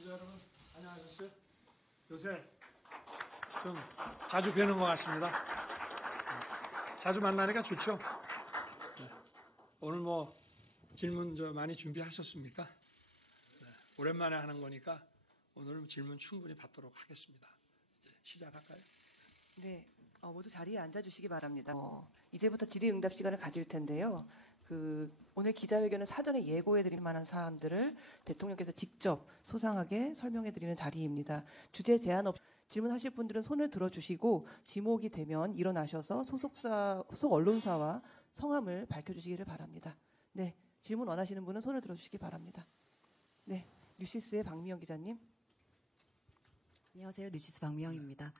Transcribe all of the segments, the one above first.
기자 여러분, 안녕하셨어요? 요새 좀 자주 뵈는 것 같습니다. 자주 만나니까 좋죠? 네. 오늘 뭐 질문 많이 준비하셨습니까? 네. 오랜만에 하는 거니까 오늘은 질문 충분히 받도록 하겠습니다. 이제 시작할까요? 네, 모두 자리에 앉아주시기 바랍니다. 이제부터 질의응답 시간을 가질 텐데요. 오늘 기자회견은 사전에 예고해드릴 만한 사안들을 대통령께서 직접 소상하게 설명해드리는 자리입니다. 주제 제한 없이 질문하실 분들은 손을 들어주시고 지목이 되면 일어나셔서 소속 언론사와 성함을 밝혀주시기를 바랍니다. 네, 질문 원하시는 분은 손을 들어주시기 바랍니다. 네, 뉴시스의 박미영 기자님. 안녕하세요. 뉴시스 박미영입니다.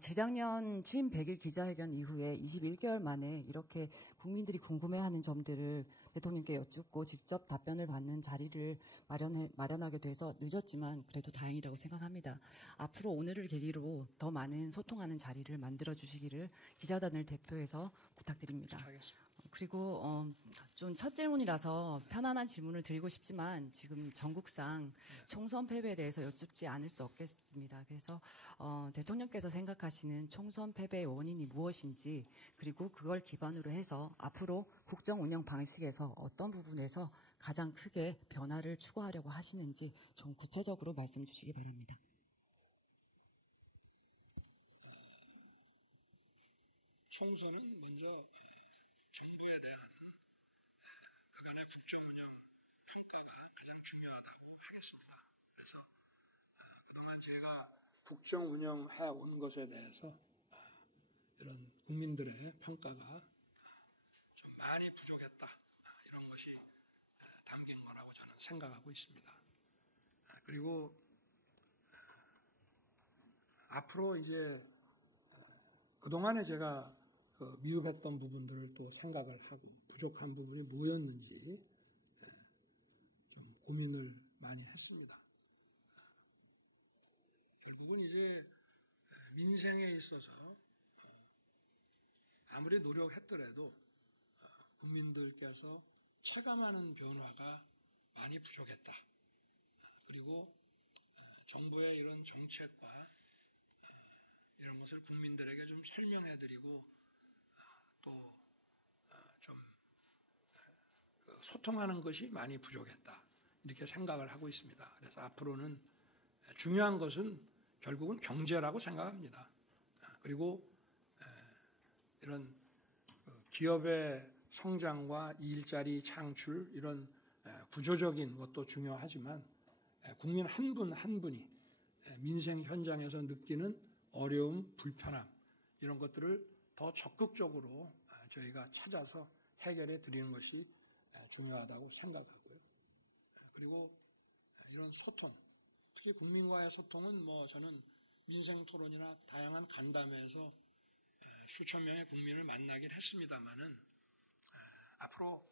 재작년 취임 100일 기자회견 이후에 21개월 만에 이렇게 국민들이 궁금해하는 점들을 대통령께 여쭙고 직접 답변을 받는 자리를 마련하게 돼서 늦었지만 그래도 다행이라고 생각합니다. 앞으로 오늘을 계기로 더 많은 소통하는 자리를 만들어 주시기를 기자단을 대표해서 부탁드립니다. 그리고 좀 첫 질문이라서 편안한 질문을 드리고 싶지만 지금 전국상 총선 패배에 대해서 여쭙지 않을 수 없겠습니다. 그래서 대통령께서 생각하시는 총선 패배의 원인이 무엇인지, 그리고 그걸 기반으로 해서 앞으로 국정 운영 방식에서 어떤 부분에서 가장 크게 변화를 추구하려고 하시는지 좀 구체적으로 말씀 주시기 바랍니다. 총선은 먼저 정부에 대한 그간의 국정 운영 평가가 가장 중요하다고 하겠습니다. 그래서 그동안 제가 국정 운영해 온 것에 대해서 이런 국민들의 평가가 좀 많이 부족했다, 이런 것이 담긴 거라고 저는 생각하고 있습니다. 그리고 앞으로 이제 그동안에 제가 미흡했던 부분들을 또 생각을 하고 부족한 부분이 뭐였는지 좀 고민을 많이 했습니다. 결국은 이제 민생에 있어서 아무리 노력했더라도 국민들께서 체감하는 변화가 많이 부족했다. 그리고 정부의 이런 정책과 이런 것을 국민들에게 좀 설명해드리고 또 좀 소통하는 것이 많이 부족했다, 이렇게 생각을 하고 있습니다. 그래서 앞으로는 중요한 것은 결국은 경제라고 생각합니다. 그리고 이런 기업의 성장과 일자리 창출, 이런 구조적인 것도 중요하지만 국민 한 분 한 분이 민생 현장에서 느끼는 어려움, 불편함, 이런 것들을 더 적극적으로 저희가 찾아서 해결해 드리는 것이 중요하다고 생각하고요. 그리고 이런 소통, 특히 국민과의 소통은 저는 민생 토론이나 다양한 간담회에서 수천 명의 국민을 만나긴 했습니다만은 앞으로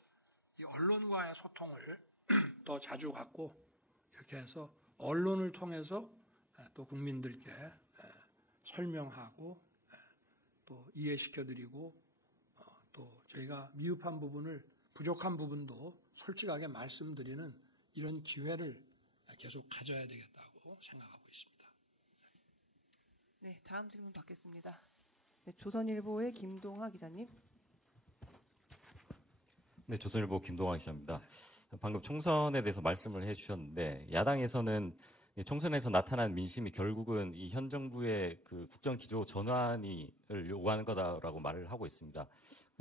이 언론과의 소통을 더 자주 갖고 이렇게 해서 언론을 통해서 또 국민들께 설명하고 또 이해시켜드리고 또 저희가 미흡한 부분을, 부족한 부분도 솔직하게 말씀드리는 이런 기회를 계속 가져야 되겠다고 생각하고 있습니다. 네, 다음 질문 받겠습니다. 네, 조선일보의 김동하 기자님. 네, 조선일보 김동하 기자입니다. 방금 총선에 대해서 말씀을 해주셨는데, 야당에서는 총선에서 나타난 민심이 결국은 이 현 정부의 그 국정 기조 전환을 요구하는 거다라고 말을 하고 있습니다.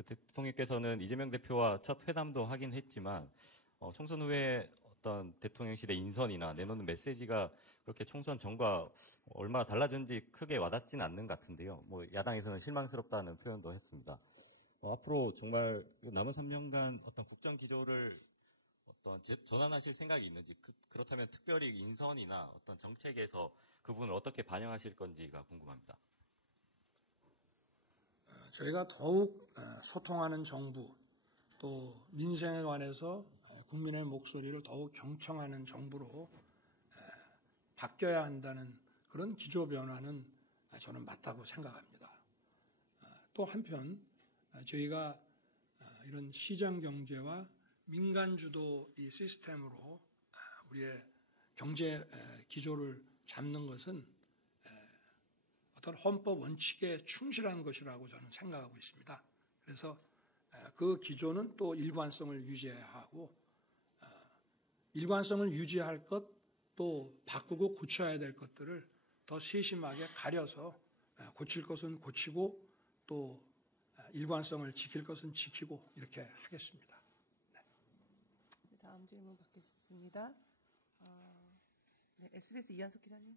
대통령께서는 이재명 대표와 첫 회담도 하긴 했지만 총선 후에 어떤 대통령실의 인선이나 내놓는 메시지가 그렇게 총선 전과 얼마나 달라졌는지 크게 와닿지는 않는 것 같은데요. 야당에서는 실망스럽다는 표현도 했습니다. 앞으로 정말 남은 3년간 어떤 국정 기조를 어떤 전환하실 생각이 있는지, 그렇다면 특별히 인선이나 어떤 정책에서 그 부분을 어떻게 반영하실 건지가 궁금합니다. 저희가 더욱 소통하는 정부, 또 민생에 관해서 국민의 목소리를 더욱 경청하는 정부로 바뀌어야 한다는 그런 기조 변화는 저는 맞다고 생각합니다. 또 한편 저희가 이런 시장 경제와 민간 주도 이 시스템으로 우리의 경제 기조를 잡는 것은 어떤 헌법 원칙에 충실한 것이라고 저는 생각하고 있습니다. 그래서 그 기조는 또 일관성을 유지해야 하고 일관성을 유지할 것, 또 바꾸고 고쳐야 될 것들을 더 세심하게 가려서 고칠 것은 고치고 또 일관성을 지킬 것은 지키고 이렇게 하겠습니다. 네, 다음 질문 받겠습니다. 네, SBS 이한석 기자님.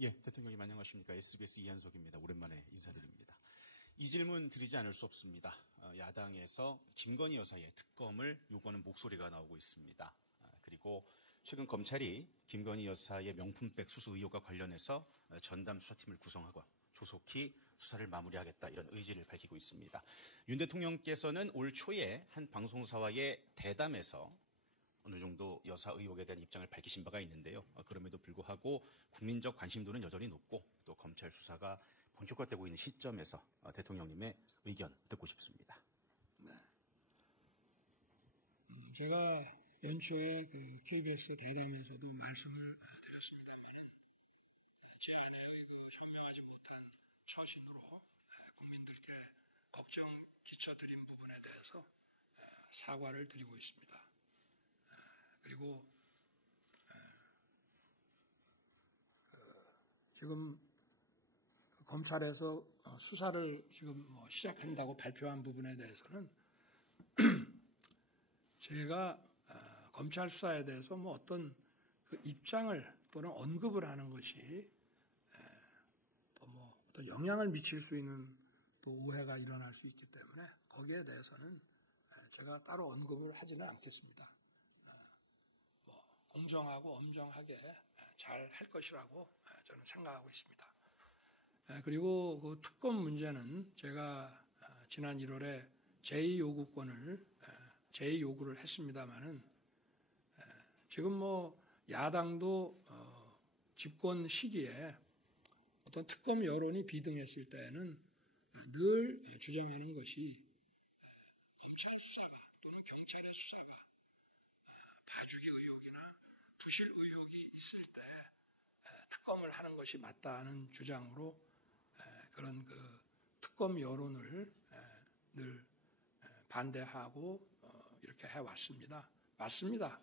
예, 대통령님 안녕하십니까. SBS 이한석입니다. 오랜만에 인사드립니다. 이 질문 드리지 않을 수 없습니다. 야당에서 김건희 여사의 특검을 요구하는 목소리가 나오고 있습니다. 그리고 최근 검찰이 김건희 여사의 명품백 수수 의혹과 관련해서 전담 수사팀을 구성하고 조속히 수사를 마무리하겠다 이런 의지를 밝히고 있습니다. 윤 대통령께서는 올 초에 한 방송사와의 대담에서 어느 정도 여사 의혹에 대한 입장을 밝히신 바가 있는데요. 그럼에도 불구하고 국민적 관심도는 여전히 높고 또 검찰 수사가 본격화되고 있는 시점에서 대통령님의 의견 듣고 싶습니다. 네. 제가 연초에 그 KBS 대담에서도 말씀을 드렸습니다만 제 안에 현명하지 못한 처신으로 국민들께 걱정 끼쳐드린 부분에 대해서 사과를 드리고 있습니다. 그리고 지금 검찰에서 수사를 지금 시작한다고 발표한 부분에 대해서는 제가 검찰 수사에 대해서 어떤 그 입장을 또는 언급을 하는 것이 또 어떤 영향을 미칠 수 있는 또 오해가 일어날 수 있기 때문에 거기에 대해서는 제가 따로 언급을 하지는 않겠습니다. 공정하고 엄정하게 잘 할 것이라고 저는 생각하고 있습니다. 그리고 그 특검 문제는 제가 지난 1월에 제2요구를 했습니다마는 지금 야당도 집권 시기에 어떤 특검 여론이 비등했을 때는 늘 주장하는 것이 검찰 수사가 또는 경찰의 수사가 봐주기 의혹이나 부실 의혹이 있을 때 특검을 하는 것이 맞다는 주장으로 그런 그 특검 여론을 늘 반대하고 이렇게 해왔습니다. 맞습니다.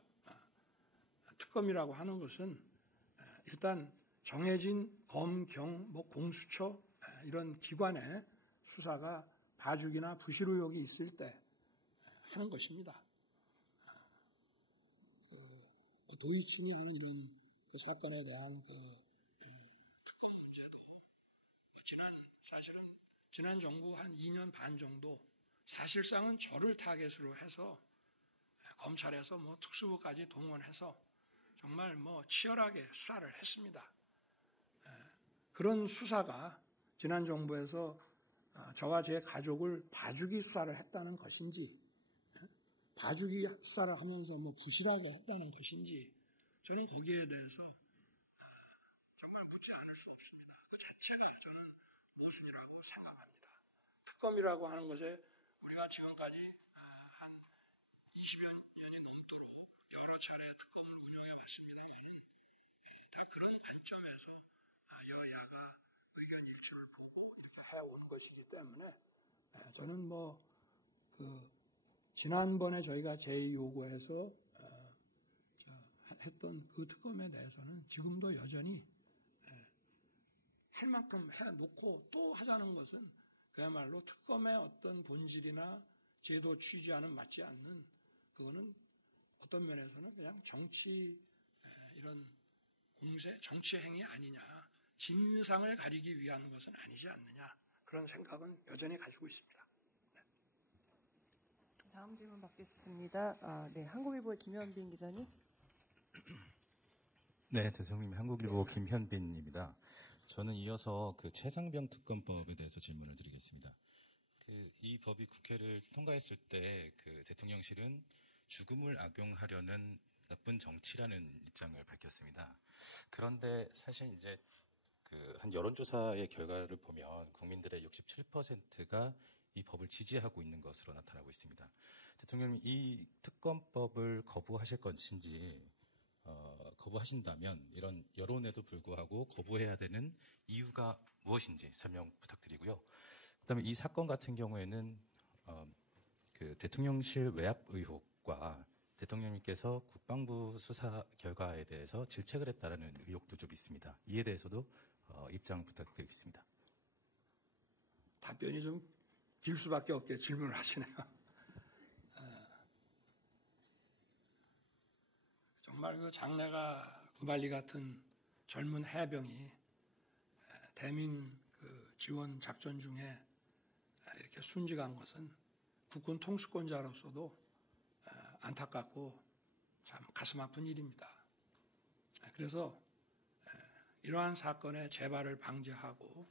특검이라고 하는 것은 일단 정해진 검, 경, 공수처 이런 기관의 수사가 봐주기나 부실 의혹이 있을 때 하는 것입니다. 도이치니 하는 이런 그 사건에 대한 특검 문제도 사실은 지난 정부 한 2년 반 정도 사실상은 저를 타겟으로 해서 검찰에서 특수부까지 동원해서 정말 치열하게 수사를 했습니다. 그런 수사가 지난 정부에서 저와 제 가족을 봐주기 수사를 했다는 것인지 봐주기 수사를 하면서 부실하게 했다는 것인지 저는 거기에 대해서 정말 묻지 않을 수 없습니다. 그 자체가 저는 모순이라고 생각합니다. 특검이라고 하는 것에 우리가 지금까지 한 20여 년이 넘도록 여러 차례 특검을 운영해 왔습니다만 다 그런 관점에서 여야가 의견 일치를 보고 이렇게 해온 것이기 때문에 저는 지난번에 저희가 제2요구해서 했던 그 특검에 대해서는 지금도 여전히 할 만큼 해놓고 또 하자는 것은 그야말로 특검의 어떤 본질이나 제도 취지와는 맞지 않는 그거는 어떤 면에서는 그냥 정치 이런 공세, 정치 행위 아니냐, 진상을 가리기 위한 것은 아니지 않느냐 그런 생각은 여전히 가지고 있습니다. 다음 질문 받겠습니다. 네, 한국일보의 김현빈 기자님. 네, 대통령 한국일보 김현빈입니다. 저는 이어서 그 최상병 특검법에 대해서 질문을 드리겠습니다. 이 법이 국회를 통과했을 때 대통령실은 죽음을 악용하려는 나쁜 정치라는 입장을 밝혔습니다. 그런데 사실 이제 한 여론조사의 결과를 보면 국민들의 67%가 이 법을 지지하고 있는 것으로 나타나고 있습니다. 대통령님, 이 특검법을 거부하실 것인지 거부하신다면 이런 여론에도 불구하고 거부해야 되는 이유가 무엇인지 설명 부탁드리고요. 그다음에 이 사건 같은 경우에는 그 대통령실 외압 의혹과 대통령님께서 국방부 수사 결과에 대해서 질책을 했다라는 의혹도 좀 있습니다. 이에 대해서도 입장 부탁드리겠습니다. 답변이 좀 길 수밖에 없게 질문을 하시네요. 정말 그 장래가 구발리 같은 젊은 해병이 대민 그 지원 작전 중에 이렇게 순직한 것은 국군 통수권자로서도 안타깝고 참 가슴 아픈 일입니다. 그래서 이러한 사건의 재발을 방지하고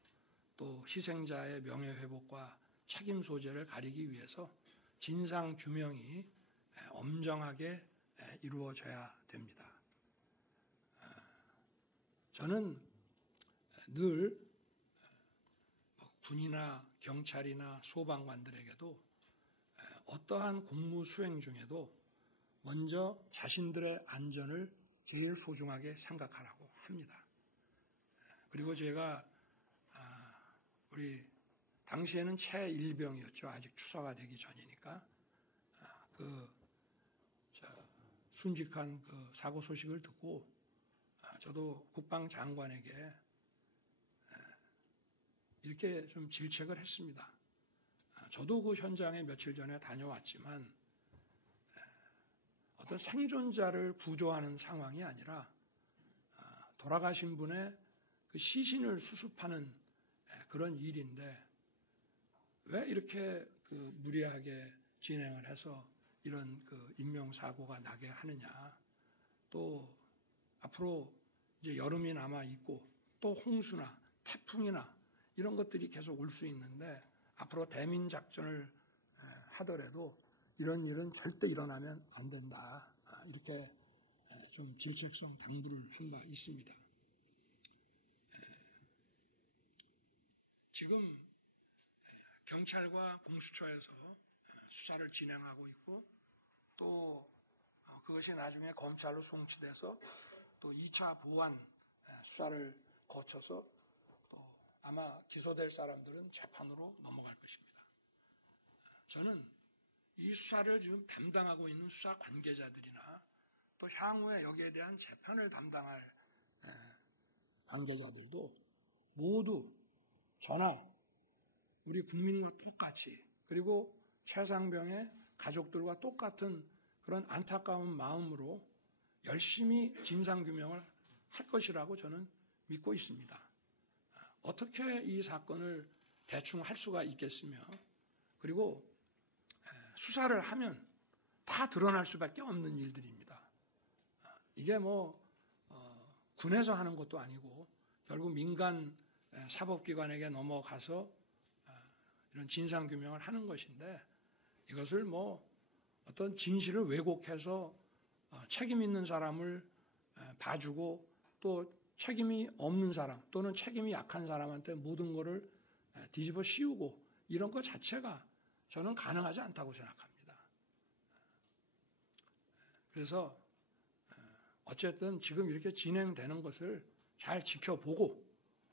또 희생자의 명예회복과 책임 소재를 가리기 위해서 진상 규명이 엄정하게 이루어져야 됩니다. 저는 늘 군이나 경찰이나 소방관들에게도 어떠한 공무 수행 중에도 먼저 자신들의 안전을 제일 소중하게 생각하라고 합니다. 그리고 제가 우리 당시에는 최일병이었죠. 아직 추사가 되기 전이니까 순직한 그 사고 소식을 듣고 저도 국방장관에게 이렇게 좀 질책을 했습니다. 저도 그 현장에 며칠 전에 다녀왔지만 어떤 생존자를 구조하는 상황이 아니라 돌아가신 분의 그 시신을 수습하는 그런 일인데 왜 이렇게 그 무리하게 진행을 해서 이런 그 인명사고가 나게 하느냐. 또 앞으로 이제 여름이 남아 있고 또 홍수나 태풍이나 이런 것들이 계속 올 수 있는데 앞으로 대민 작전을 하더라도 이런 일은 절대 일어나면 안 된다. 이렇게 좀 질책성 당부를 한 바 있습니다. 지금 경찰과 공수처에서 수사를 진행하고 있고 또 그것이 나중에 검찰로 송치돼서 또 2차 보완 수사를 거쳐서 또 아마 기소될 사람들은 재판으로 넘어갈 것입니다. 저는 이 수사를 지금 담당하고 있는 수사 관계자들이나 또 향후에 여기에 대한 재판을 담당할 관계자들도 모두 저나 우리 국민과 똑같이 그리고 최상병의 가족들과 똑같은 그런 안타까운 마음으로 열심히 진상규명을 할 것이라고 저는 믿고 있습니다. 어떻게 이 사건을 대충 할 수가 있겠으며 그리고 수사를 하면 다 드러날 수밖에 없는 일들입니다. 이게 군에서 하는 것도 아니고 결국 민간 사법기관에게 넘어가서 이런 진상규명을 하는 것인데 이것을 어떤 진실을 왜곡해서 책임 있는 사람을 봐주고 또 책임이 없는 사람 또는 책임이 약한 사람한테 모든 것을 뒤집어 씌우고 이런 것 자체가 저는 가능하지 않다고 생각합니다. 그래서 어쨌든 지금 이렇게 진행되는 것을 잘 지켜보고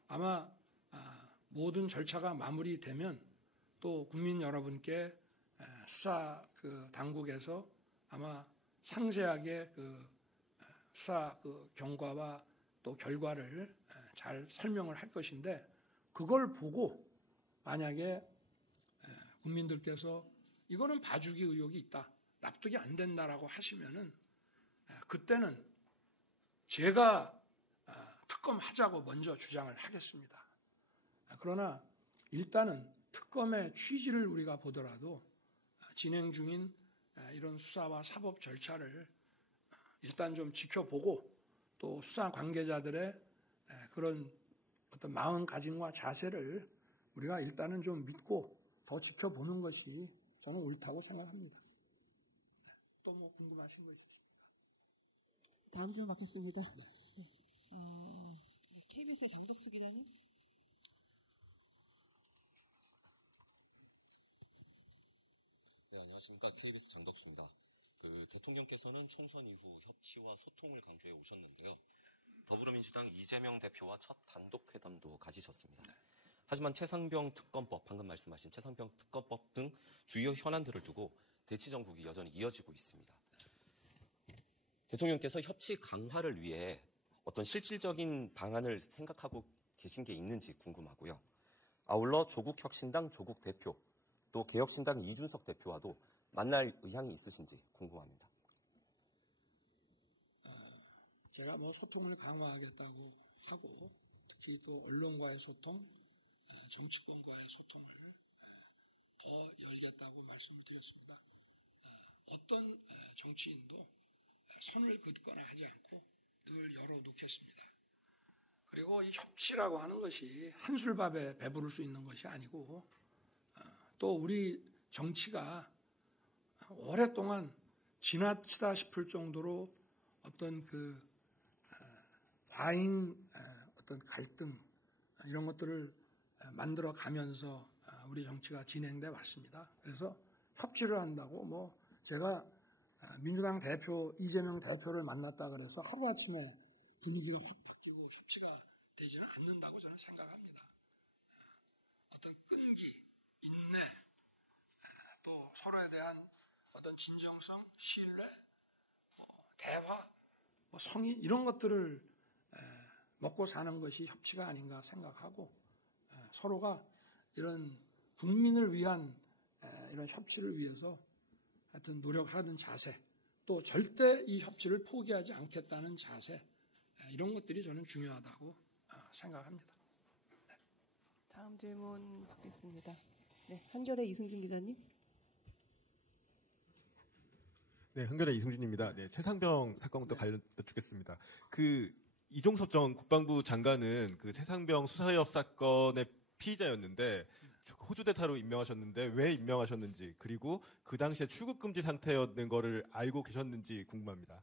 아마 모든 절차가 마무리되면 또 국민 여러분께 수사 당국에서 아마 상세하게 수사 경과와 또 결과를 잘 설명을 할 것인데 그걸 보고 만약에 국민들께서 이거는 봐주기 의혹이 있다, 납득이 안 된다라고 하시면은 그때는 제가 특검하자고 먼저 주장을 하겠습니다. 그러나 일단은 특검의 취지를 우리가 보더라도 진행 중인 이런 수사와 사법 절차를 일단 좀 지켜보고 또 수사 관계자들의 그런 어떤 마음가짐과 자세를 우리가 일단은 좀 믿고 더 지켜보는 것이 저는 옳다고 생각합니다. 또 궁금하신 거 있으십니까? 다음 질문 받겠습니다. 네. KBS의 장덕수 기자님. 안녕하십니까. KBS 장덕수입니다. 대통령께서는 총선 이후 협치와 소통을 강조해 오셨는데요. 더불어민주당 이재명 대표와 첫 단독 회담도 가지셨습니다. 하지만 최상병 특검법, 방금 말씀하신 최상병 특검법 등 주요 현안들을 두고 대치 정국이 여전히 이어지고 있습니다. 대통령께서 협치 강화를 위해 어떤 실질적인 방안을 생각하고 계신 게 있는지 궁금하고요. 아울러 조국혁신당 조국 대표, 또 개혁신당 이준석 대표와도 만날 의향이 있으신지 궁금합니다. 제가 뭐 소통을 강화하겠다고 하고 특히 또 언론과의 소통, 정치권과의 소통을 더 열겠다고 말씀을 드렸습니다. 어떤 정치인도 선을 긋거나 하지 않고 늘 열어놓겠습니다. 그리고 이 협치라고 하는 것이 한술밥에 배부를 수 있는 것이 아니고 또 우리 정치가 오랫동안 지나치다 싶을 정도로 어떤 다인 어떤 갈등 이런 것들을 만들어 가면서 우리 정치가 진행돼 왔습니다. 그래서 협치를 한다고 뭐 제가 민주당 대표 이재명 대표를 만났다 그래서 하루아침에 분위기가 확 바뀌고 협치가 되지는 않는다고 저는 생각합니다. 어떤 끈기, 인내, 또 서로에 대한 어떤 진정성, 신뢰, 대화, 성의 이런 것들을 먹고 사는 것이 협치가 아닌가 생각하고 서로가 이런 국민을 위한 이런 협치를 위해서 하여튼 노력하는 자세 또 절대 이 협치를 포기하지 않겠다는 자세 이런 것들이 저는 중요하다고 생각합니다. 네. 다음 질문 받겠습니다. 네, 한겨레 이승준 기자님. 네, 한겨레 이승준입니다. 네, 최상병 사건부터 여쭙겠습니다. 이종섭 전 국방부 장관은 최상병 수사협 사건의 피의자였는데 호주 대사로 임명하셨는데 왜 임명하셨는지 그리고 그 당시에 출국 금지 상태였는 거를 알고 계셨는지 궁금합니다.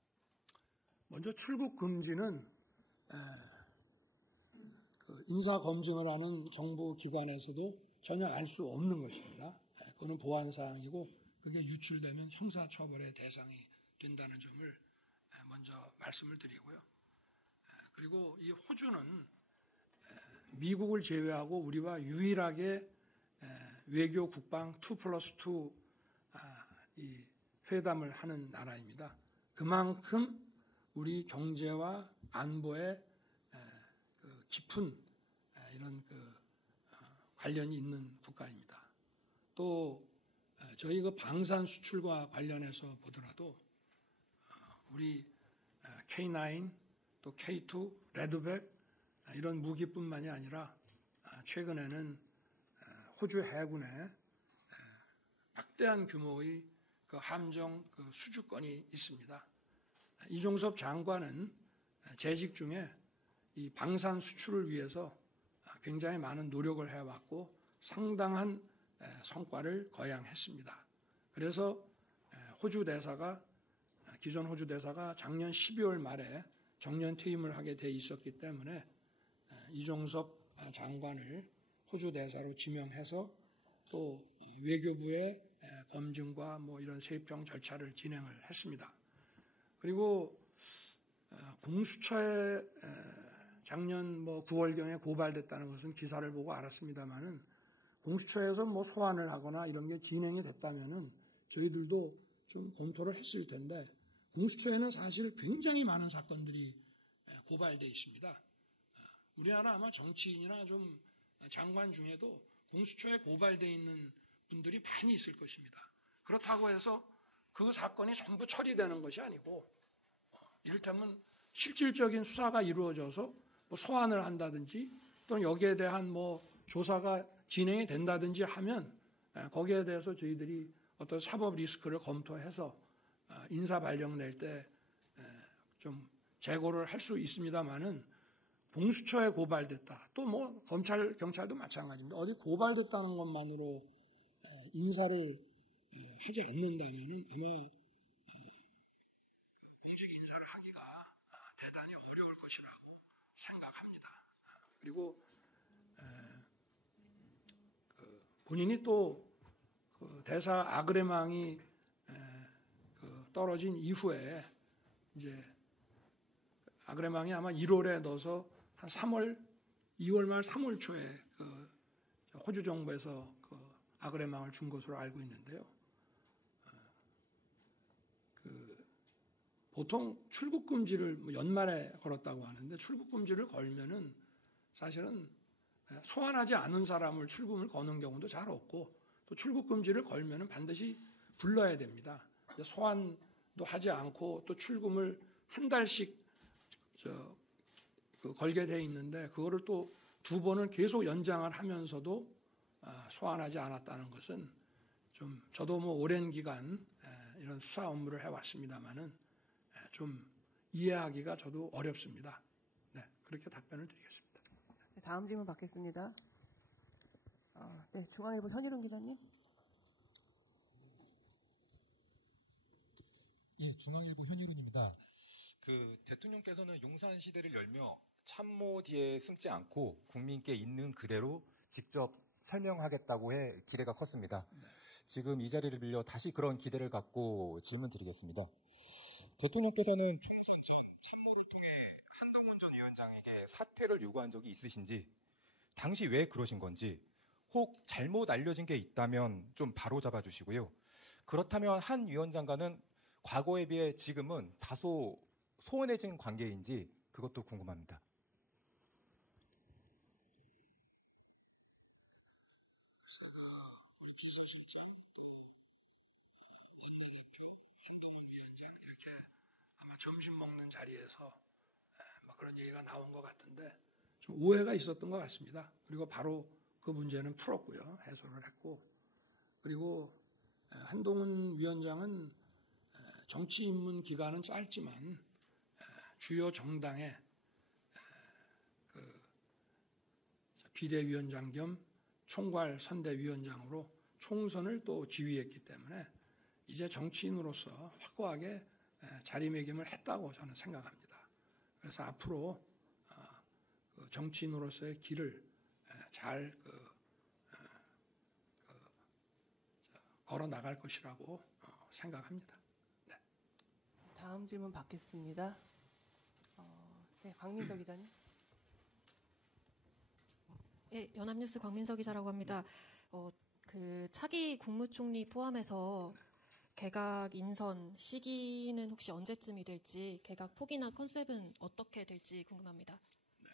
먼저 출국 금지는 인사 검증을 하는 정부 기관에서도 전혀 알 수 없는 것입니다. 그거는 보안 사항이고 그게 유출되면 형사처벌의 대상이 된다는 점을 먼저 말씀을 드리고요. 그리고 이 호주는 미국을 제외하고 우리와 유일하게 외교 국방 2+2 이 회담을 하는 나라입니다. 그만큼 우리 경제와 안보에 깊은 이런 관련이 있는 국가입니다. 또 저희 방산 수출과 관련해서 보더라도 우리 K9 또 K2 레드백 이런 무기뿐만이 아니라 최근에는 호주 해군에 막대한 규모의 함정 수주권이 있습니다. 이종섭 장관은 재직 중에 이 방산 수출을 위해서 굉장히 많은 노력을 해왔고 상당한 성과를 거양했습니다. 그래서 기존 호주 대사가 작년 12월 말에 정년 퇴임을 하게 돼 있었기 때문에 이종섭 장관을 호주 대사로 지명해서 또 외교부의 검증과 이런 세평 절차를 진행을 했습니다. 그리고 공수처에 작년 9월경에 고발됐다는 것은 기사를 보고 알았습니다만은 공수처에서 소환을 하거나 이런 게 진행이 됐다면은 저희들도 좀 검토를 했을 텐데 공수처에는 사실 굉장히 많은 사건들이 고발돼 있습니다. 우리나라 아마 정치인이나 좀 장관 중에도 공수처에 고발돼 있는 분들이 많이 있을 것입니다. 그렇다고 해서 그 사건이 전부 처리되는 것이 아니고 이를테면 실질적인 수사가 이루어져서 소환을 한다든지 또는 여기에 대한 조사가 진행이 된다든지 하면 거기에 대해서 저희들이 어떤 사법 리스크를 검토해서 인사 발령 낼 때 좀 재고를 할 수 있습니다만은 공수처에 고발됐다. 또 검찰, 경찰도 마찬가지입니다. 어디 고발됐다는 것만으로 인사를 하지 않는다면은 아마 공식 인사를 하기가 대단히 어려울 것이라고 생각합니다. 그리고 본인이 또 대사 아그레망이 떨어진 이후에 이제 아그레망이 아마 1월에 넣어서 한 2월 말 3월 초에 그 호주 정부에서 그 아그레망을 준 것으로 알고 있는데요. 그 보통 출국 금지를 뭐 연말에 걸었다고 하는데 출국 금지를 걸면은 사실은 소환하지 않은 사람을 출국을 거는 경우도 잘 없고 또 출국 금지를 걸면은 반드시 불러야 됩니다. 소환도 하지 않고 또 출금을 한 달씩 걸게 돼 있는데 그거를 또 2번을 계속 연장을 하면서도 소환하지 않았다는 것은 좀 저도 뭐 오랜 기간 이런 수사 업무를 해왔습니다만은 좀 이해하기가 저도 어렵습니다. 네, 그렇게 답변을 드리겠습니다. 네, 다음 질문 받겠습니다. 네, 중앙일보 현일훈 기자님. 예, 중앙일보 현일훈입니다. 그 대통령께서는 용산 시대를 열며 참모 뒤에 숨지 않고 국민께 있는 그대로 직접 설명하겠다고 해 기대가 컸습니다. 지금 이 자리를 빌려 다시 그런 기대를 갖고 질문 드리겠습니다. 대통령께서는 총선 전 참모를 통해 한동훈 전 위원장에게 사퇴를 요구한 적이 있으신지, 당시 왜 그러신 건지, 혹 잘못 알려진 게 있다면 좀 바로 잡아주시고요. 그렇다면 한 위원장과는 과거에 비해 지금은 다소 소원해진 관계인지 그것도 궁금합니다. 우리 비서실장 또 원내대표 한동훈 위원장 이렇게 아마 점심 먹는 자리에서 그런 얘기가 나온 것 같은데 좀 오해가 있었던 것 같습니다. 그리고 바로 그 문제는 풀었고요. 해소를 했고 그리고 한동훈 위원장은 정치 입문 기간은 짧지만 주요 정당의 그 비대위원장 겸 총괄 선대위원장으로 총선을 또 지휘했기 때문에 이제 정치인으로서 확고하게 자리매김을 했다고 저는 생각합니다. 그래서 앞으로 정치인으로서의 길을 잘 걸어 나갈 것이라고 생각합니다. 네. 다음 질문 받겠습니다. 네, 강민석 기자님. 예, 연합뉴스 광민석 기자라고 합니다. 그 차기 국무총리 포함해서 개각 인선 시기는 혹시 언제쯤이 될지, 개각 폭이나 컨셉은 어떻게 될지 궁금합니다. 네.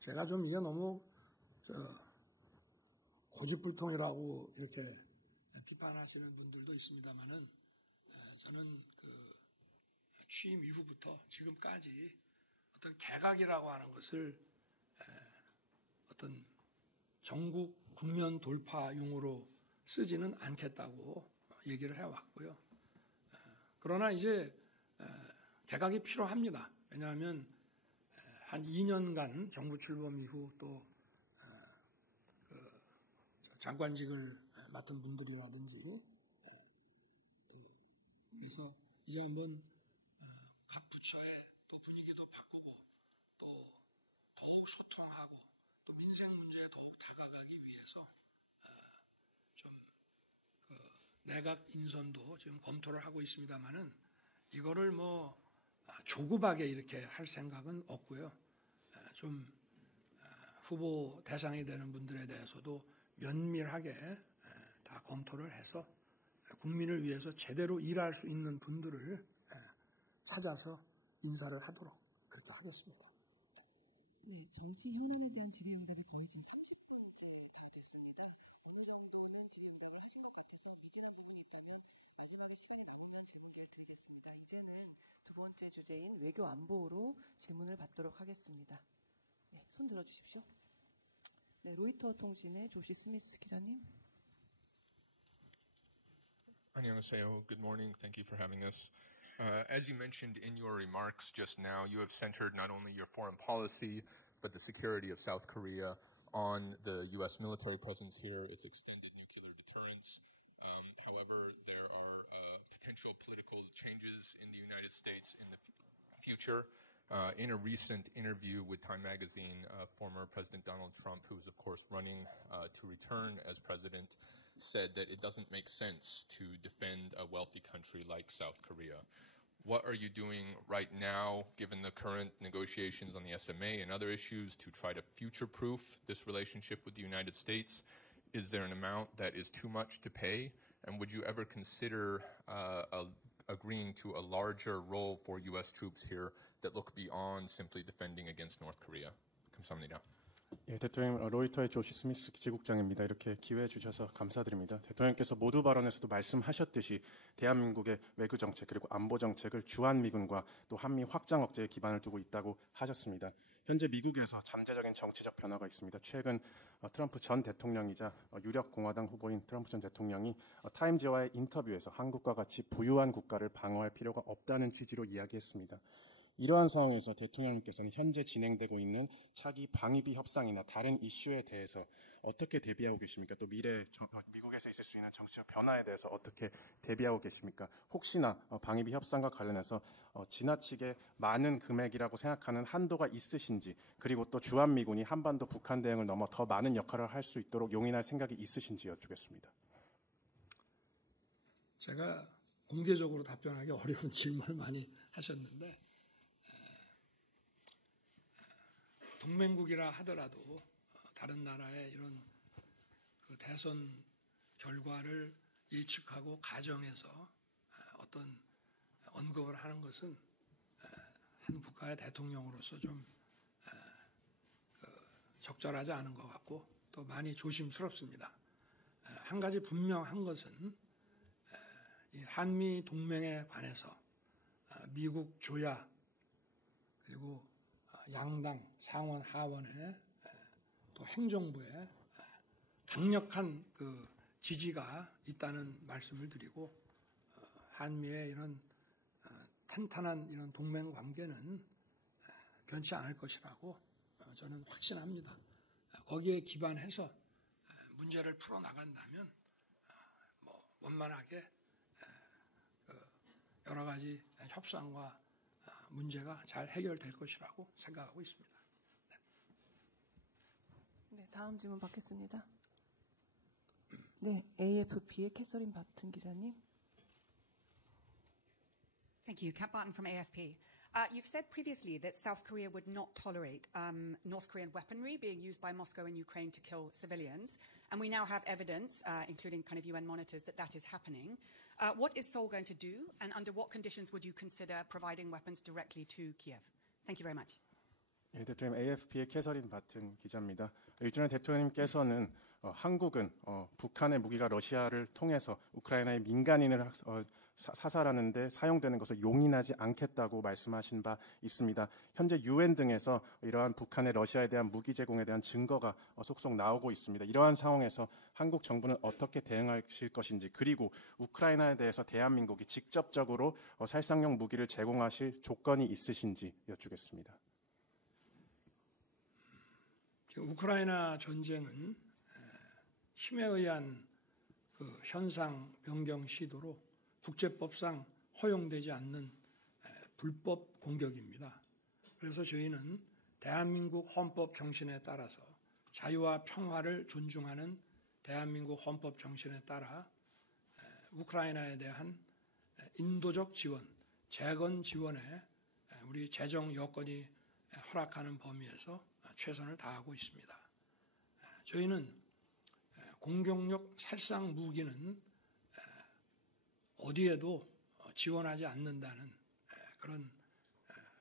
제가 좀 이게 너무 고집불통이라고 이렇게 비판하시는 분들도 있습니다만은 저는 그 취임 이후부터 지금까지 어떤 개각이라고 하는 것을 어떤 전국 국면 돌파용으로 쓰지는 않겠다고 얘기를 해왔고요. 그러나 이제 개각이 필요합니다. 왜냐하면 한 2년간 정부 출범 이후 또 장관직을 맡은 분들이라든지 그래서 이제 한번 각 부처의 또 분위기도 바꾸고 또 더욱 소통하고 또 민생 문제에 더욱 다가가기 위해서 좀 내각 인선도 지금 검토를 하고 있습니다만은 이거를 뭐 조급하게 이렇게 할 생각은 없고요. 좀 후보 대상이 되는 분들에 대해서도 면밀하게 다 검토를 해서 국민을 위해서 제대로 일할 수 있는 분들을 찾아서 인사를 하도록 그렇게 하겠습니다. 네, 정치 현안에 대한 질의응답이 거의 지금 30분째 다 됐습니다. 어느 정도는 질의응답을 하신 것 같아서 미진한 부분이 있다면 마지막에 시간이 남으면 질문 기회를 드리겠습니다. 이제는 두 번째 주제인 외교 안보로 질문을 받도록 하겠습니다. 네, 손 들어주십시오. 네, 로이터 통신의 조시 스미스 기자님. 안녕하세요. Good morning. Thank you for having us. As you mentioned in your remarks just now, you have centered not only your foreign policy, but the security of South Korea on the U.S. military presence here, its extended nuclear deterrence. However, there are potential political changes in the United States in the future. In a recent interview with Time Magazine, former President Donald Trump, who is of course running to return as president, said that it doesn't make sense to defend a wealthy country like South Korea. What are you doing right now, given the current negotiations on the SMA and other issues, to try to future-proof this relationship with the United States? Is there an amount that is too much to pay? And would you ever consider agreeing to a larger role for U.S. troops here that look beyond simply defending against North Korea? 감사합니다. 예, 대통령 로이터의 조시 스미스 기지국장입니다. 이렇게 기회 주셔서 감사드립니다. 대통령께서 모두 발언에서도 말씀하셨듯이 대한민국의 외교 정책 그리고 안보 정책을 주한미군과 또 한미 확장 억제에 기반을 두고 있다고 하셨습니다. 현재 미국에서 잠재적인 정치적 변화가 있습니다. 최근 트럼프 전 대통령이자 유력 공화당 후보인 트럼프 전 대통령이 타임즈와의 인터뷰에서 한국과 같이 부유한 국가를 방어할 필요가 없다는 취지로 이야기했습니다. 이러한 상황에서 대통령님께서는 현재 진행되고 있는 차기 방위비 협상이나 다른 이슈에 대해서 어떻게 대비하고 계십니까? 또 미래 미국에서 있을 수 있는 정치적 변화에 대해서 어떻게 대비하고 계십니까? 혹시나 방위비 협상과 관련해서 지나치게 많은 금액이라고 생각하는 한도가 있으신지, 그리고 또 주한미군이 한반도 북한 대응을 넘어 더 많은 역할을 할 수 있도록 용인할 생각이 있으신지 여쭙겠습니다. 제가 공개적으로 답변하기 어려운 질문을 많이 하셨는데, 동맹국이라 하더라도 다른 나라의 이런 그 대선 결과를 예측하고 가정해서 어떤 언급을 하는 것은 한 국가의 대통령으로서 좀 적절하지 않은 것 같고 또 많이 조심스럽습니다. 한 가지 분명한 것은 이 한미 동맹에 관해서 미국 조야 그리고 양당, 상원, 하원의 또 행정부의 강력한 그 지지가 있다는 말씀을 드리고, 한미의 이런 탄탄한 이런 동맹 관계는 변치 않을 것이라고 저는 확신합니다. 거기에 기반해서 문제를 풀어 나간다면 원만하게 여러 가지 협상과 문제가 잘 해결될 것이라고 생각하고 있습니다. 네, 다음 질문 받겠습니다. 네, AFP의 캐서린 바튼 기자님. Thank you. Kat Barton from AFP. You've said previously that South Korea would not tolerate North Korean weaponry being used by Moscow and Ukraine to kill civilians. And we now have evidence, including kind of UN monitors, that that is happening. What is Seoul going to do, and under what conditions would you consider providing weapons directly to Kiev? Thank you very much. 예, 대통령 AFP의 캐서린 바튼 기자입니다. 일전에 대통령님께서는 한국은 북한의 무기가 러시아를 통해서 우크라이나의 민간인을 사살하는 데 사용되는 것을 용인하지 않겠다고 말씀하신 바 있습니다. 현재 UN 등에서 이러한 북한의 러시아에 대한 무기 제공에 대한 증거가 속속 나오고 있습니다. 이러한 상황에서 한국 정부는 어떻게 대응하실 것인지, 그리고 우크라이나에 대해서 대한민국이 직접적으로 살상용 무기를 제공하실 조건이 있으신지 여쭙겠습니다. 우크라이나 전쟁은 힘에 의한 그 현상 변경 시도로 국제법상 허용되지 않는 불법 공격입니다. 그래서 저희는 대한민국 헌법 정신에 따라서 자유와 평화를 존중하는 대한민국 헌법 정신에 따라 우크라이나에 대한 인도적 지원, 재건 지원에 우리 재정 여건이 허락하는 범위에서 최선을 다하고 있습니다. 저희는 공격력 살상 무기는 어디에도 지원하지 않는다는 그런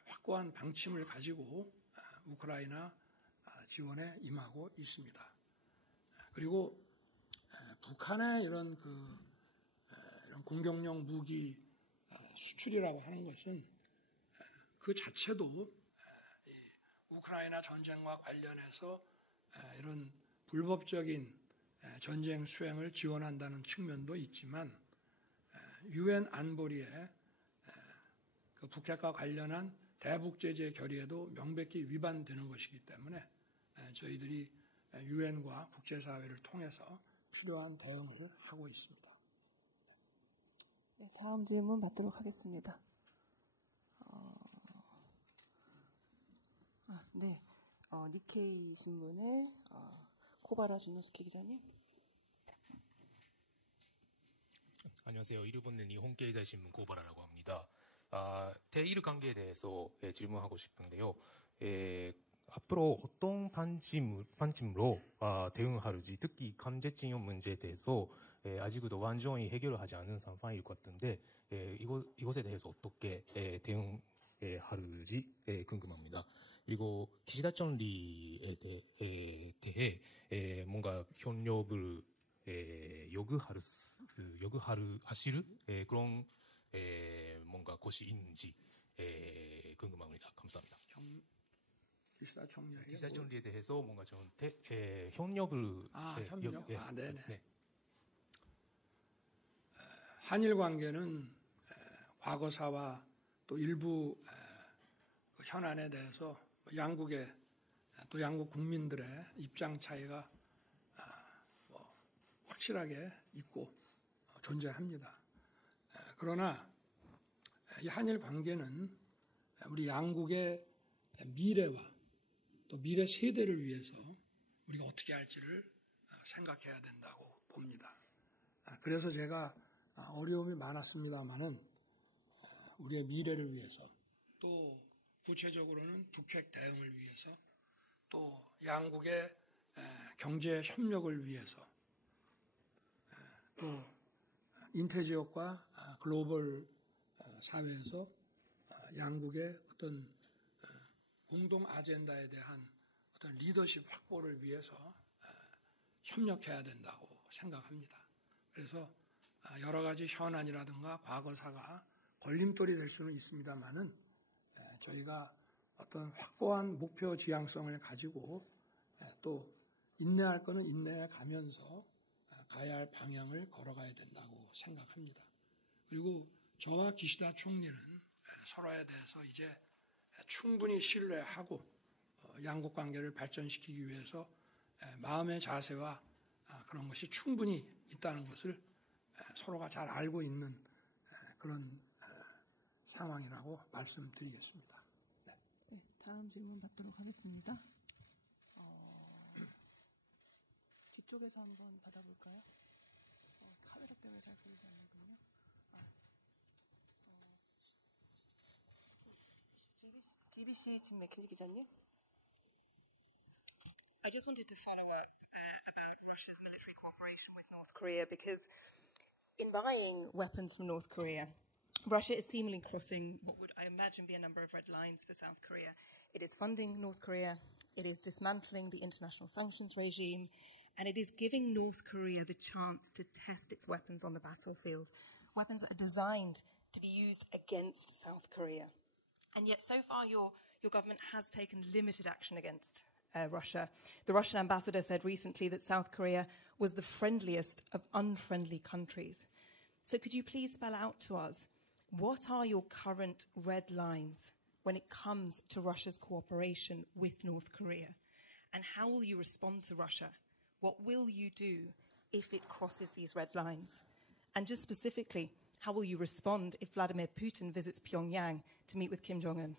확고한 방침을 가지고 우크라이나 지원에 임하고 있습니다. 그리고 북한의 이런 공격용 무기 수출이라고 하는 것은 그 자체도 우크라이나 전쟁과 관련해서 이런 불법적인 전쟁 수행을 지원한다는 측면도 있지만 UN 안보리의 그 북핵과 관련한 대북 제재 결의에도 명백히 위반되는 것이기 때문에 저희들이 UN과 국제사회를 통해서 필요한 대응을 하고 있습니다. 네, 다음 질문 받도록 하겠습니다. 네, 니케이 신문의 코바라 주노스키 기자님. 안녕하세요. 일본의 일본계이자신문 고바라라고 합니다. 대일 관계에 대해서 질문하고 싶은데요. 앞으로 어떤 관점으로 대응할지, 특히 강제징용 문제에 대해서 아직도 완전히 해결을 하지 않은 상황일 것 같은데 이것에 대해서 어떻게 대응할지 궁금합니다. 그리고 기시다 총리에 대해 뭔가 협력을 요구하실 그런 뭔가 것이 있는지 궁금합니다. 감사합니다. 기시다 총리에게 기시다 총리에 대해서 뭔가 좀 협력을 협력? 네네. 한일 관계는 과거사와 또 일부 현안에 대해서 양국의 또 양국 국민들의 입장 차이가 확실하게 있고 존재합니다. 그러나 이 한일 관계는 우리 양국의 미래와 또 미래 세대를 위해서 우리가 어떻게 할지를 생각해야 된다고 봅니다. 그래서 제가 어려움이 많았습니다만은 우리의 미래를 위해서 또 구체적으로는 북핵 대응을 위해서 또 양국의 경제 협력을 위해서 또 인태지역과 글로벌 사회에서 양국의 어떤 공동 아젠다에 대한 어떤 리더십 확보를 위해서 협력해야 된다고 생각합니다. 그래서 여러 가지 현안이라든가 과거사가 걸림돌이 될 수는 있습니다만은 저희가 어떤 확고한 목표 지향성을 가지고 또 인내할 거는 인내해 가면서 가야 할 방향을 걸어가야 된다고 생각합니다. 그리고 저와 기시다 총리는 서로에 대해서 이제 충분히 신뢰하고 양국 관계를 발전시키기 위해서 마음의 자세와 그런 것이 충분히 있다는 것을 서로가 잘 알고 있는 그런 상황이라고 말씀드리겠습니다. 네. 네, 다음 질문 받도록 하겠습니다. 뒤쪽에서 한번 받아볼까요? 카메라 때문에 잘 보이지 않는군요. BBC 진 맥힐리 기자님. I just wanted to follow up about Russia's military cooperation with North Korea because in buying weapons from North Korea, Russia is seemingly crossing what would I imagine be a number of red lines for South Korea. It is funding North Korea, it is dismantling the international sanctions regime, and it is giving North Korea the chance to test its weapons on the battlefield, weapons that are designed to be used against South Korea. And yet so far your government has taken limited action against Russia. The Russian ambassador said recently that South Korea was the friendliest of unfriendly countries. So could you please spell out to us, what are your current red lines when it comes to Russia's cooperation with North Korea? And how will you respond to Russia? What will you do if it crosses these red lines? And just specifically, how will you respond if Vladimir Putin visits Pyongyang to meet with Kim Jong-un?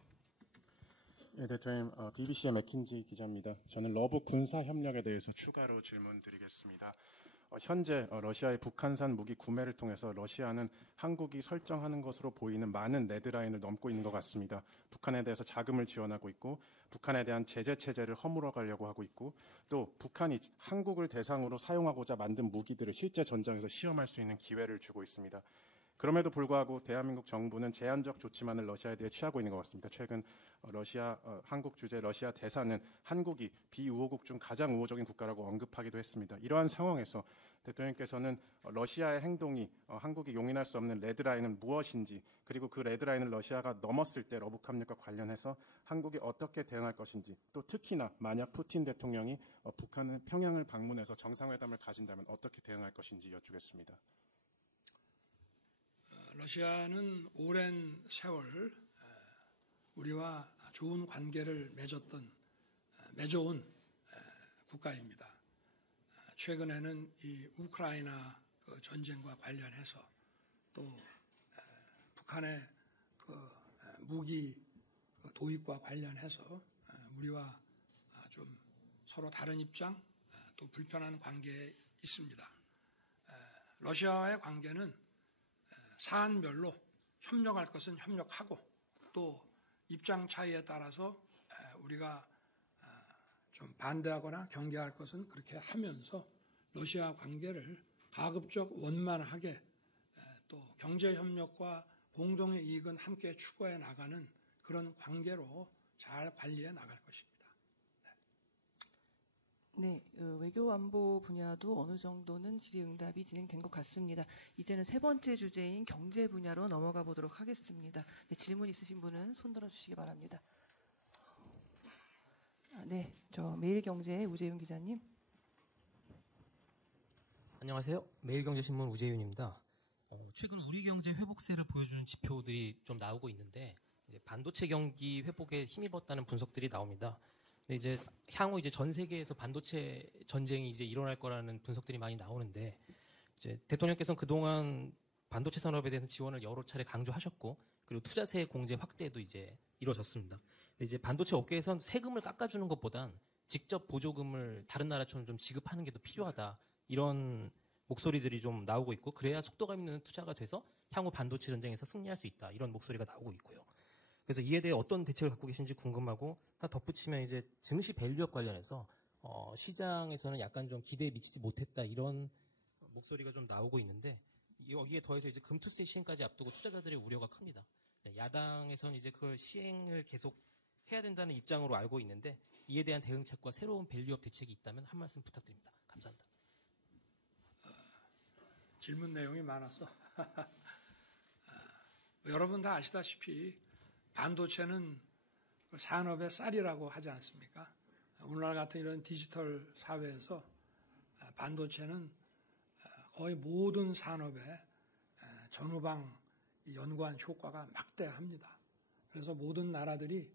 네, 대통령, BBC의 맥킨지 기자입니다. 저는 러브 군사 협력에 대해서 추가로 질문드리겠습니다. 현재 러시아의 북한산 무기 구매를 통해서 러시아는 한국이 설정하는 것으로 보이는 많은 레드라인을 넘고 있는 것 같습니다. 북한에 대해서 자금을 지원하고 있고 북한에 대한 제재 체제를 허물어 가려고 하고 있고 또 북한이 한국을 대상으로 사용하고자 만든 무기들을 실제 전장에서 시험할 수 있는 기회를 주고 있습니다. 그럼에도 불구하고 대한민국 정부는 제한적 조치만을 러시아에 대해 취하고 있는 것 같습니다. 최근 한국 주재 러시아 대사는 한국이 비우호국 중 가장 우호적인 국가라고 언급하기도 했습니다. 이러한 상황에서 대통령께서는 러시아의 행동이 한국이 용인할 수 없는 레드라인은 무엇인지 그리고 그 레드라인을 러시아가 넘었을 때 러북합력과 관련해서 한국이 어떻게 대응할 것인지 또 특히나 만약 푸틴 대통령이 평양을 방문해서 정상회담을 가진다면 어떻게 대응할 것인지 여쭈겠습니다. 러시아는 오랜 세월 우리와 좋은 관계를 맺어온 국가입니다. 최근에는 이 우크라이나 전쟁과 관련해서 또 북한의 무기 도입과 관련해서 우리와 좀 서로 다른 입장 또 불편한 관계에 있습니다. 러시아와의 관계는 사안별로 협력할 것은 협력하고 또 입장 차이에 따라서 우리가 좀 반대하거나 경계할 것은 그렇게 하면서 러시아 관계를 가급적 원만하게 또 경제 협력과 공동의 이익은 함께 추구해 나가는 그런 관계로 잘 관리해 나갈 것입니다. 네, 외교 안보 분야도 어느 정도는 질의응답이 진행된 것 같습니다. 이제는 세 번째 주제인 경제 분야로 넘어가 보도록 하겠습니다. 네, 질문 있으신 분은 손 들어주시기 바랍니다. 네, 저 매일경제의 우재윤 기자님. 안녕하세요. 매일경제신문 우재윤입니다. 최근 우리 경제 회복세를 보여주는 지표들이 좀 나오고 있는데 이제 반도체 경기 회복에 힘입었다는 분석들이 나옵니다. 근데 이제 향후 이제 전 세계에서 반도체 전쟁이 이제 일어날 거라는 분석들이 많이 나오는데 이제 대통령께서는 그동안 반도체 산업에 대해서 지원을 여러 차례 강조하셨고 그리고 투자세 공제 확대도 이제 이루어졌습니다. 근데 이제 반도체 업계에선 세금을 깎아주는 것보단 직접 보조금을 다른 나라처럼 좀 지급하는 게 더 필요하다. 이런 목소리들이 좀 나오고 있고 그래야 속도감 있는 투자가 돼서 향후 반도체 전쟁에서 승리할 수 있다. 이런 목소리가 나오고 있고요. 그래서 이에 대해 어떤 대책을 갖고 계신지 궁금하고 하나 덧붙이면 이제 증시 밸류업 관련해서 시장에서는 약간 좀 기대에 미치지 못했다. 이런 목소리가 좀 나오고 있는데 여기에 더해서 이제 금투세 시행까지 앞두고 투자자들의 우려가 큽니다. 야당에서는 이제 그걸 시행을 계속 해야 된다는 입장으로 알고 있는데 이에 대한 대응책과 새로운 밸류업 대책이 있다면 한 말씀 부탁드립니다. 감사합니다. 질문 내용이 많아서 여러분 다 아시다시피 반도체는 산업의 쌀이라고 하지 않습니까? 오늘날 같은 이런 디지털 사회에서 반도체는 거의 모든 산업에 전후방 연구한 효과가 막대합니다. 그래서 모든 나라들이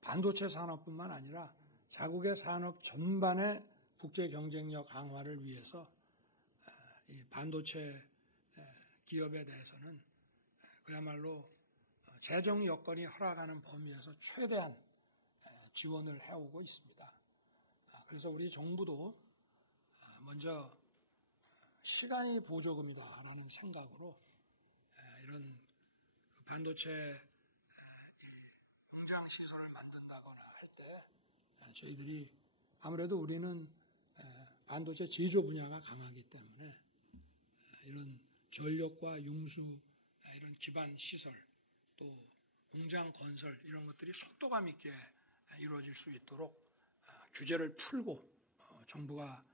반도체 산업뿐만 아니라 자국의 산업 전반의 국제 경쟁력 강화를 위해서 이 반도체 기업에 대해서는 그야말로 재정 여건이 허락하는 범위에서 최대한 지원을 해오고 있습니다. 그래서 우리 정부도 먼저 시간이 보조금이다라는 생각으로 이런 반도체 공장 시설을 만든다거나 할 때 저희들이 아무래도 우리는 반도체 제조 분야가 강하기 때문에 이런 전력과 융수, 이런 기반 시설, 또 공장 건설 이런 것들이 속도감 있게 이루어질 수 있도록 규제를 풀고 정부가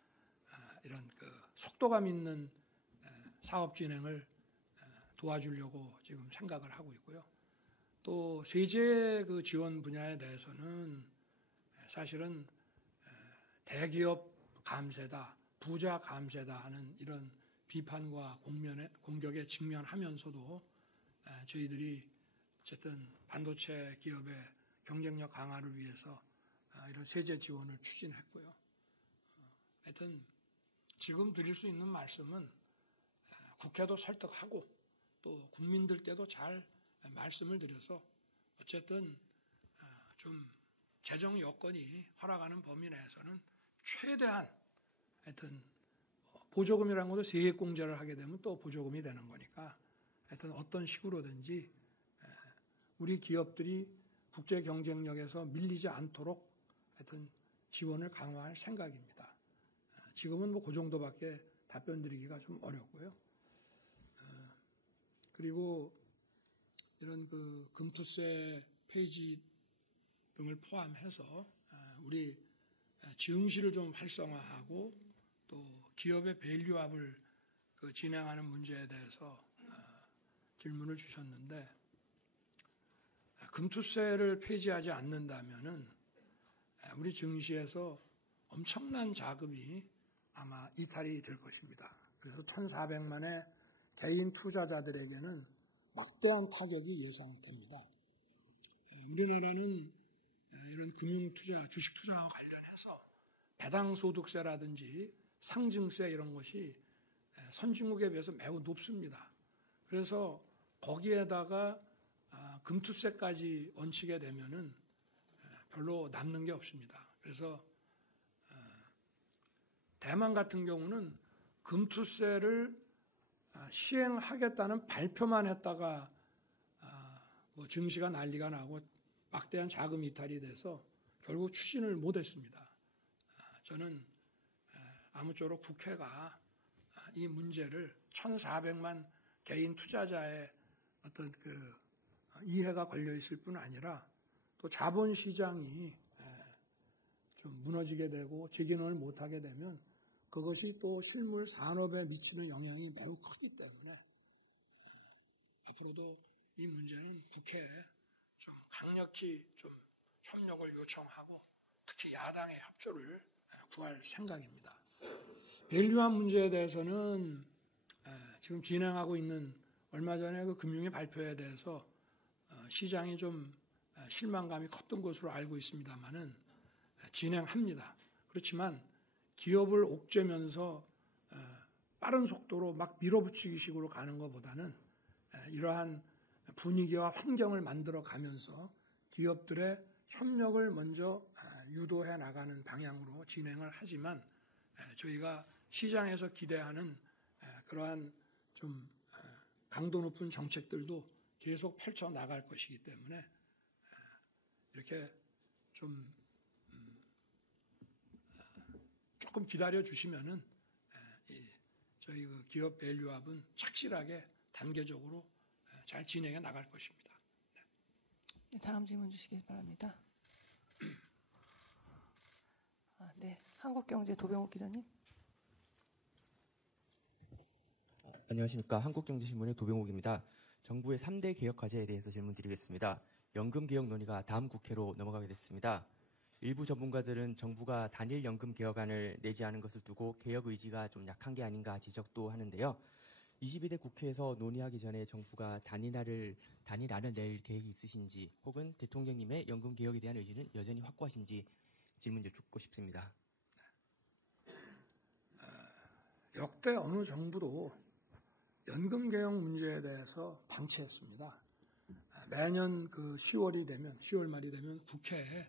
이런 그 속도감 있는 사업 진행을 도와주려고 지금 생각을 하고 있고요. 또 세제 그 지원 분야에 대해서는 사실은 대기업 감세다, 부자 감세다 하는 이런 비판과 공격에 직면하면서도 저희들이 어쨌든 반도체 기업의 경쟁력 강화를 위해서 이런 세제 지원을 추진했고요. 하여튼 지금 드릴 수 있는 말씀은 국회도 설득하고 또 국민들께도 잘 말씀을 드려서 어쨌든 좀 재정 여건이 허락하는 범위 내에서는 최대한 하여튼 보조금이라는 것도 세액공제를 하게 되면 또 보조금이 되는 거니까 하여튼 어떤 식으로든지 우리 기업들이 국제 경쟁력에서 밀리지 않도록 하여튼 지원을 강화할 생각입니다. 지금은 뭐 그 정도밖에 답변 드리기가 좀 어렵고요. 그리고 이런 그 금투세 페이지 등을 포함해서 우리 증시를 좀 활성화하고 또 기업의 밸류업을 진행하는 문제에 대해서 질문을 주셨는데 금투세를 폐지하지 않는다면은 우리 증시에서 엄청난 자금이 아마 이탈이 될 것입니다. 그래서 1,400만의 개인 투자자들에게는 막대한 타격이 예상됩니다. 우리나라는 이런 금융투자, 주식투자와 관련해서 배당소득세라든지 상증세 이런 것이 선진국에 비해서 매우 높습니다. 그래서 거기에다가 금투세까지 얹히게 되면은 별로 남는 게 없습니다. 그래서 대만 같은 경우는 금투세를 시행하겠다는 발표만 했다가 뭐 증시가 난리가 나고 막대한 자금 이탈이 돼서 결국 추진을 못했습니다. 저는 아무쪼록 국회가 이 문제를 1,400만 개인 투자자의 어떤 그 이해가 걸려 있을 뿐 아니라 또 자본시장이 좀 무너지게 되고 재기능을 못하게 되면 그것이 또 실물 산업에 미치는 영향이 매우 크기 때문에 앞으로도 이 문제는 국회에 좀 강력히 좀 협력을 요청하고 특히 야당의 협조를 구할 생각입니다. 밸류화 문제에 대해서는 지금 진행하고 있는 얼마 전에 그 금융위 발표에 대해서 시장이 좀 실망감이 컸던 것으로 알고 있습니다만은 진행합니다. 그렇지만 기업을 옥죄면서 빠른 속도로 막 밀어붙이기 식으로 가는 것보다는 이러한 분위기와 환경을 만들어 가면서 기업들의 협력을 먼저 유도해 나가는 방향으로 진행을 하지만 저희가 시장에서 기대하는 그러한 좀 강도 높은 정책들도 계속 펼쳐 나갈 것이기 때문에 이렇게 좀 조금 기다려 주시면은 저희 그 기업 밸류업은 착실하게 단계적으로 잘 진행해 나갈 것입니다. 네, 다음 질문 주시기 바랍니다. 네, 한국경제 도병욱 기자님. 안녕하십니까. 한국경제신문의 도병욱입니다. 정부의 3대 개혁 과제에 대해서 질문드리겠습니다. 연금 개혁 논의가 다음 국회로 넘어가게 됐습니다. 일부 전문가들은 정부가 단일 연금 개혁안을 내지 않은 것을 두고 개혁 의지가 좀 약한 게 아닌가 지적도 하는데요. 22대 국회에서 논의하기 전에 정부가 단일안을 낼 계획이 있으신지 혹은 대통령님의 연금 개혁에 대한 의지는 여전히 확고하신지 질문 여쭙고 싶습니다. 역대 어느 정부도 연금 개혁 문제에 대해서 방치했습니다. 매년 그 10월 말이 되면 국회에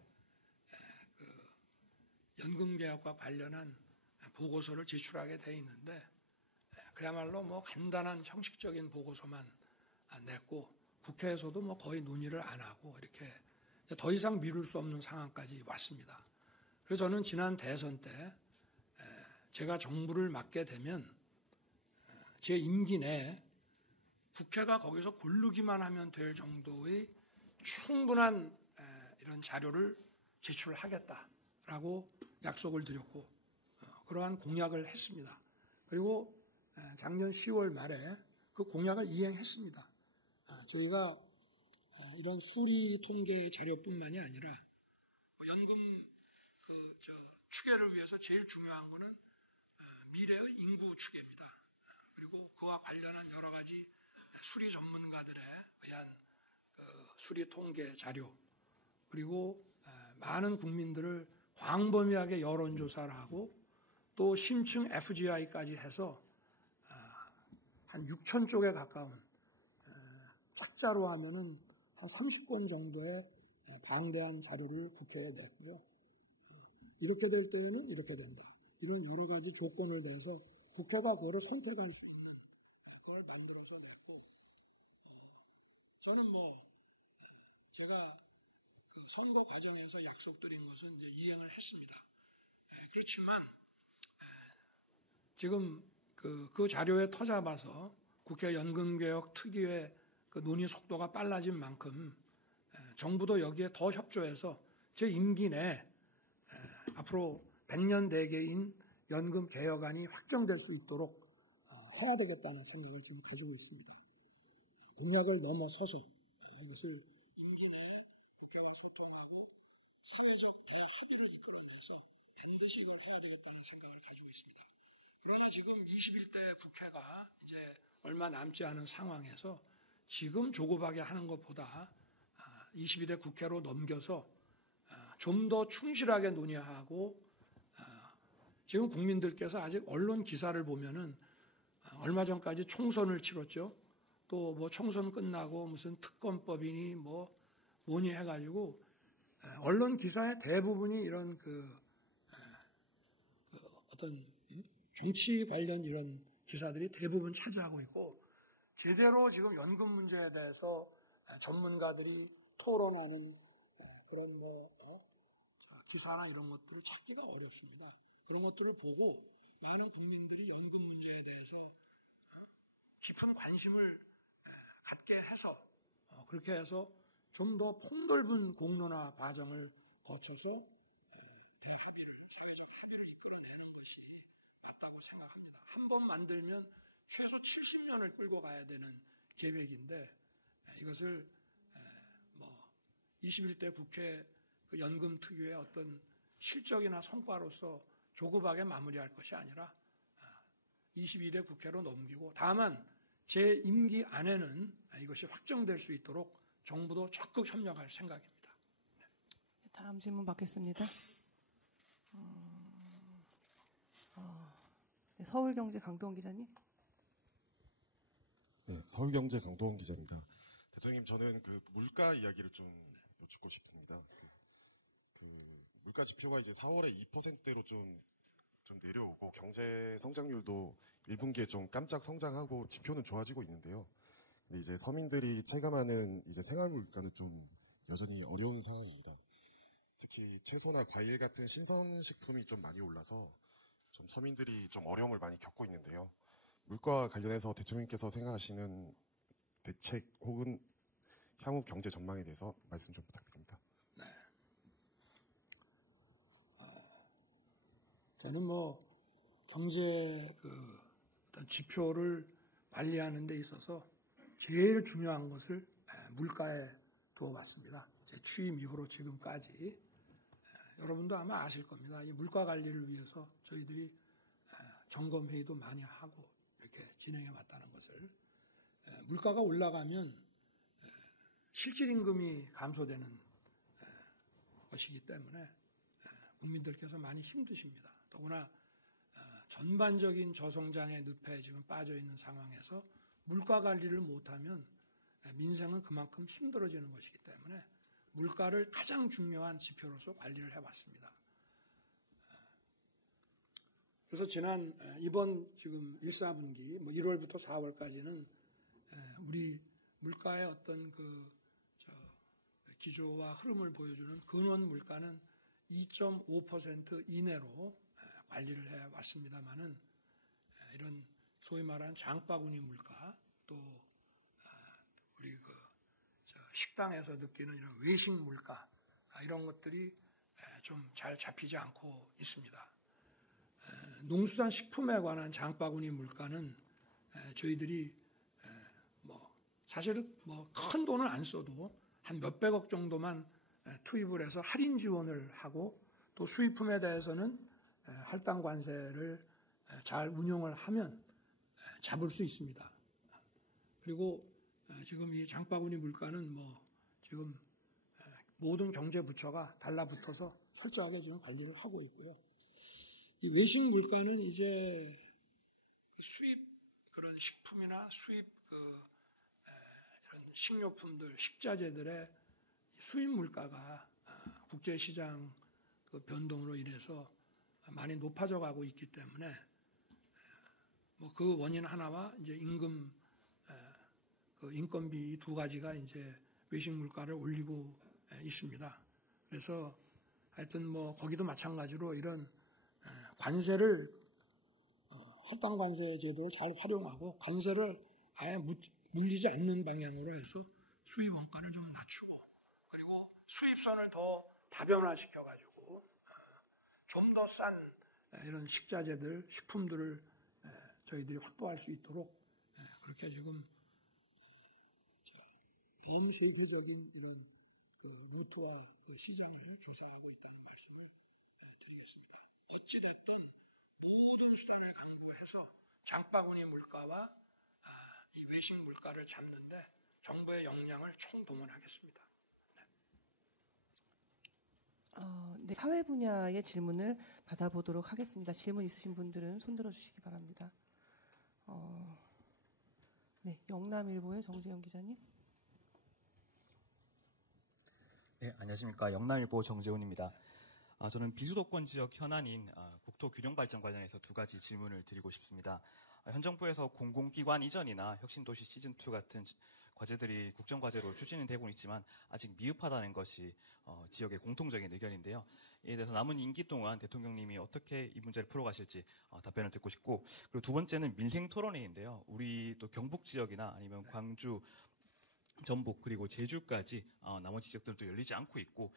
연금 개혁과 관련한 보고서를 제출하게 돼 있는데 그야말로 뭐 간단한 형식적인 보고서만 냈고 국회에서도 뭐 거의 논의를 안 하고 이렇게 더 이상 미룰 수 없는 상황까지 왔습니다. 그래서 저는 지난 대선 때 제가 정부를 맡게 되면 제 임기 내에 국회가 거기서 고르기만 하면 될 정도의 충분한 이런 자료를 제출하겠다라고 약속을 드렸고 그러한 공약을 했습니다. 그리고 작년 10월 말에 그 공약을 이행했습니다. 저희가 이런 수리 통계 자료뿐만이 아니라 연금 추계를 위해서 제일 중요한 거는 미래의 인구 추계입니다. 그리고 그와 관련한 여러 가지 수리 전문가들에 의한 수리 통계 자료 그리고 많은 국민들을 광범위하게 여론조사를 하고 또 심층 FGI까지 해서 한 6천 쪽에 가까운 탁자로 하면은 한 30권 정도의 방대한 자료를 국회에 냈고요. 이렇게 될 때에는 이렇게 된다. 이런 여러 가지 조건을 내서 국회가 그거를 선택할 수 있는 그걸 만들어서 냈고 저는 제가 그 선거 과정에서 약속드린 것은 이제 이행을 했습니다. 그렇지만 지금 그 자료에 터잡아서 국회 연금개혁 특유의 그 논의 속도가 빨라진 만큼 정부도 여기에 더 협조해서 제 임기 내에 앞으로 100년 대계인 연금 개혁안이 확정될 수 있도록 해야 되겠다는 생각을 좀 가지고 있습니다. 공약을 넘어서서 이것을 임기 내에 국회와 소통하고 사회적 대합의를 이끌어내서 반드시 이걸 해야 되겠다는 생각을 가지고 있습니다. 그러나 지금 21대 국회가 이제 얼마 남지 않은 상황에서 지금 조급하게 하는 것보다 22대 국회로 넘겨서 좀 더 충실하게 논의하고 지금 국민들께서 아직 언론 기사를 보면은 얼마 전까지 총선을 치렀죠. 또 뭐 총선 끝나고 무슨 특검법이니 뭐니 해가지고 언론 기사의 대부분이 이런 어떤 정치 관련 이런 기사들이 대부분 차지하고 있고 제대로 지금 연금 문제에 대해서 전문가들이 토론하는 그런 기사나 이런 것들을 찾기가 어렵습니다. 그런 것들을 보고 많은 국민들이 연금 문제에 대해서 깊은 관심을 갖게 해서 그렇게 해서 좀 더 폭넓은 공론화 과정을 거쳐서 세계적 합의를 이끌어내는 것이 맞다고 생각합니다. 한 번 만들면 최소 70년을 끌고 가야 되는 계획인데 이것을 21대 국회 그 연금 특유의 어떤 실적이나 성과로서 조급하게 마무리할 것이 아니라 22대 국회로 넘기고 다만 제 임기 안에는 이것이 확정될 수 있도록 정부도 적극 협력할 생각입니다. 다음 질문 받겠습니다. 서울경제 강동원 기자님. 네, 서울경제 강동원 기자입니다. 대통령님, 저는 그 물가 이야기를 좀 여쭙고 싶습니다. 그 물가 지표가 이제 4월에 2%대로 좀 내려오고 경제 성장률도 1분기에 좀 깜짝 성장하고 지표는 좋아지고 있는데요. 근데 이제 서민들이 체감하는 이제 생활 물가는 좀 여전히 어려운 상황입니다. 특히 채소나 과일 같은 신선식품이 좀 많이 올라서 좀 서민들이 좀 어려움을 많이 겪고 있는데요. 물가와 관련해서 대통령께서 생각하시는 대책 혹은 향후 경제 전망에 대해서 말씀 좀 부탁드립니다. 네. 저는 경제 어떤 지표를 관리하는 데 있어서 제일 중요한 것을 물가에 두어봤습니다. 제 취임 이후로 지금까지 여러분도 아마 아실 겁니다. 이 물가 관리를 위해서 저희들이 점검 회의도 많이 하고 이렇게 진행해 왔다는 것을 물가가 올라가면 실질 임금이 감소되는 것이기 때문에 국민들께서 많이 힘드십니다. 더구나 전반적인 저성장의 늪에 지금 빠져 있는 상황에서 물가 관리를 못하면 민생은 그만큼 힘들어지는 것이기 때문에 물가를 가장 중요한 지표로서 관리를 해왔습니다. 그래서 이번 지금 1, 4분기 1월부터 4월까지는 우리 물가의 어떤 기조와 흐름을 보여주는 근원 물가는 2.5% 이내로 관리를 해왔습니다만은 이런 소위 말하는 장바구니 물가 또 우리 식당에서 느끼는 이런 외식 물가 이런 것들이 좀 잘 잡히지 않고 있습니다. 농수산 식품에 관한 장바구니 물가는 저희들이 사실은 큰 돈을 안 써도 한 몇백억 정도만 투입을 해서 할인 지원을 하고 또 수입품에 대해서는 할당 관세를 잘 운영을 하면 잡을 수 있습니다. 그리고 지금 이 장바구니 물가는 지금 모든 경제 부처가 달라붙어서 철저하게 지금 관리를 하고 있고요. 이 외식 물가는 이제 수입 그런 식품이나 수입 이런 식료품들, 식자재들의 수입 물가가 국제시장 변동으로 인해서 많이 높아져 가고 있기 때문에 그 원인 하나와 이제 인건비 이 두 가지가 이제 외식 물가를 올리고 있습니다. 그래서 하여튼 거기도 마찬가지로 이런 관세를 할당 관세 제도를 잘 활용하고 관세를 아예 물리지 않는 방향으로 해서 수입 원가를 좀 낮추고 그리고 수입선을 더 다변화시켜 가지고 좀 더 싼 이런 식자재들, 식품들을 저희들이 확보할 수 있도록 그렇게 지금 전 세계적인 이런 루트와 시장을 조사하고 있다는 말씀을 드리겠습니다. 어찌됐든 모든 수단을 강구해서 장바구니 물가와 이 외식 물가를 잡는데 정부의 역량을 총동원하겠습니다. 네, 사회 분야의 질문을 받아보도록 하겠습니다. 질문 있으신 분들은 손 들어주시기 바랍니다. 네, 영남일보의 정재영 기자님. 네, 안녕하십니까. 영남일보 정재훈입니다. 저는 비수도권 지역 현안인 국토 균형 발전 관련해서 두 가지 질문을 드리고 싶습니다. 현 정부에서 공공기관 이전이나 혁신도시 시즌2 같은 과제들이 국정과제로 추진이 되고 있지만 아직 미흡하다는 것이 지역의 공통적인 의견인데요. 이에 대해서 남은 임기 동안 대통령님이 어떻게 이 문제를 풀어가실지 답변을 듣고 싶고, 그리고 두 번째는 민생토론회인데요. 우리 또 경북 지역이나 아니면 광주, 전북 그리고 제주까지 나머지 지역들도 열리지 않고 있고,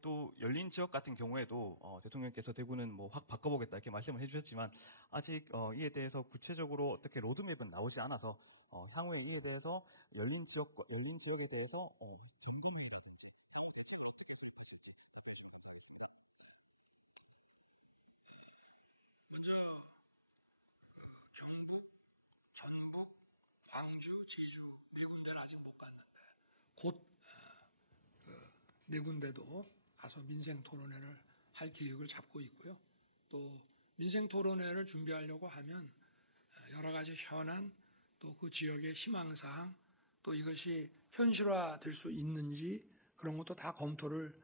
또 열린 지역 같은 경우에도 대통령께서 대구는 뭐 확 바꿔보겠다 이렇게 말씀을 해주셨지만 아직 이에 대해서 구체적으로 어떻게 로드맵은 나오지 않아서 향후에 이에 대해서 열린 지역에 대해서 점검해야겠다. 광주, 제주 네 군데는 아직 못 갔는데 곧 네 군데도 가서 민생 토론회를 할 계획을 잡고 있고요. 또 민생 토론회를 준비하려고 하면 여러 가지 현안, 또 그 지역의 희망사항, 또 이것이 현실화될 수 있는지 그런 것도 다 검토를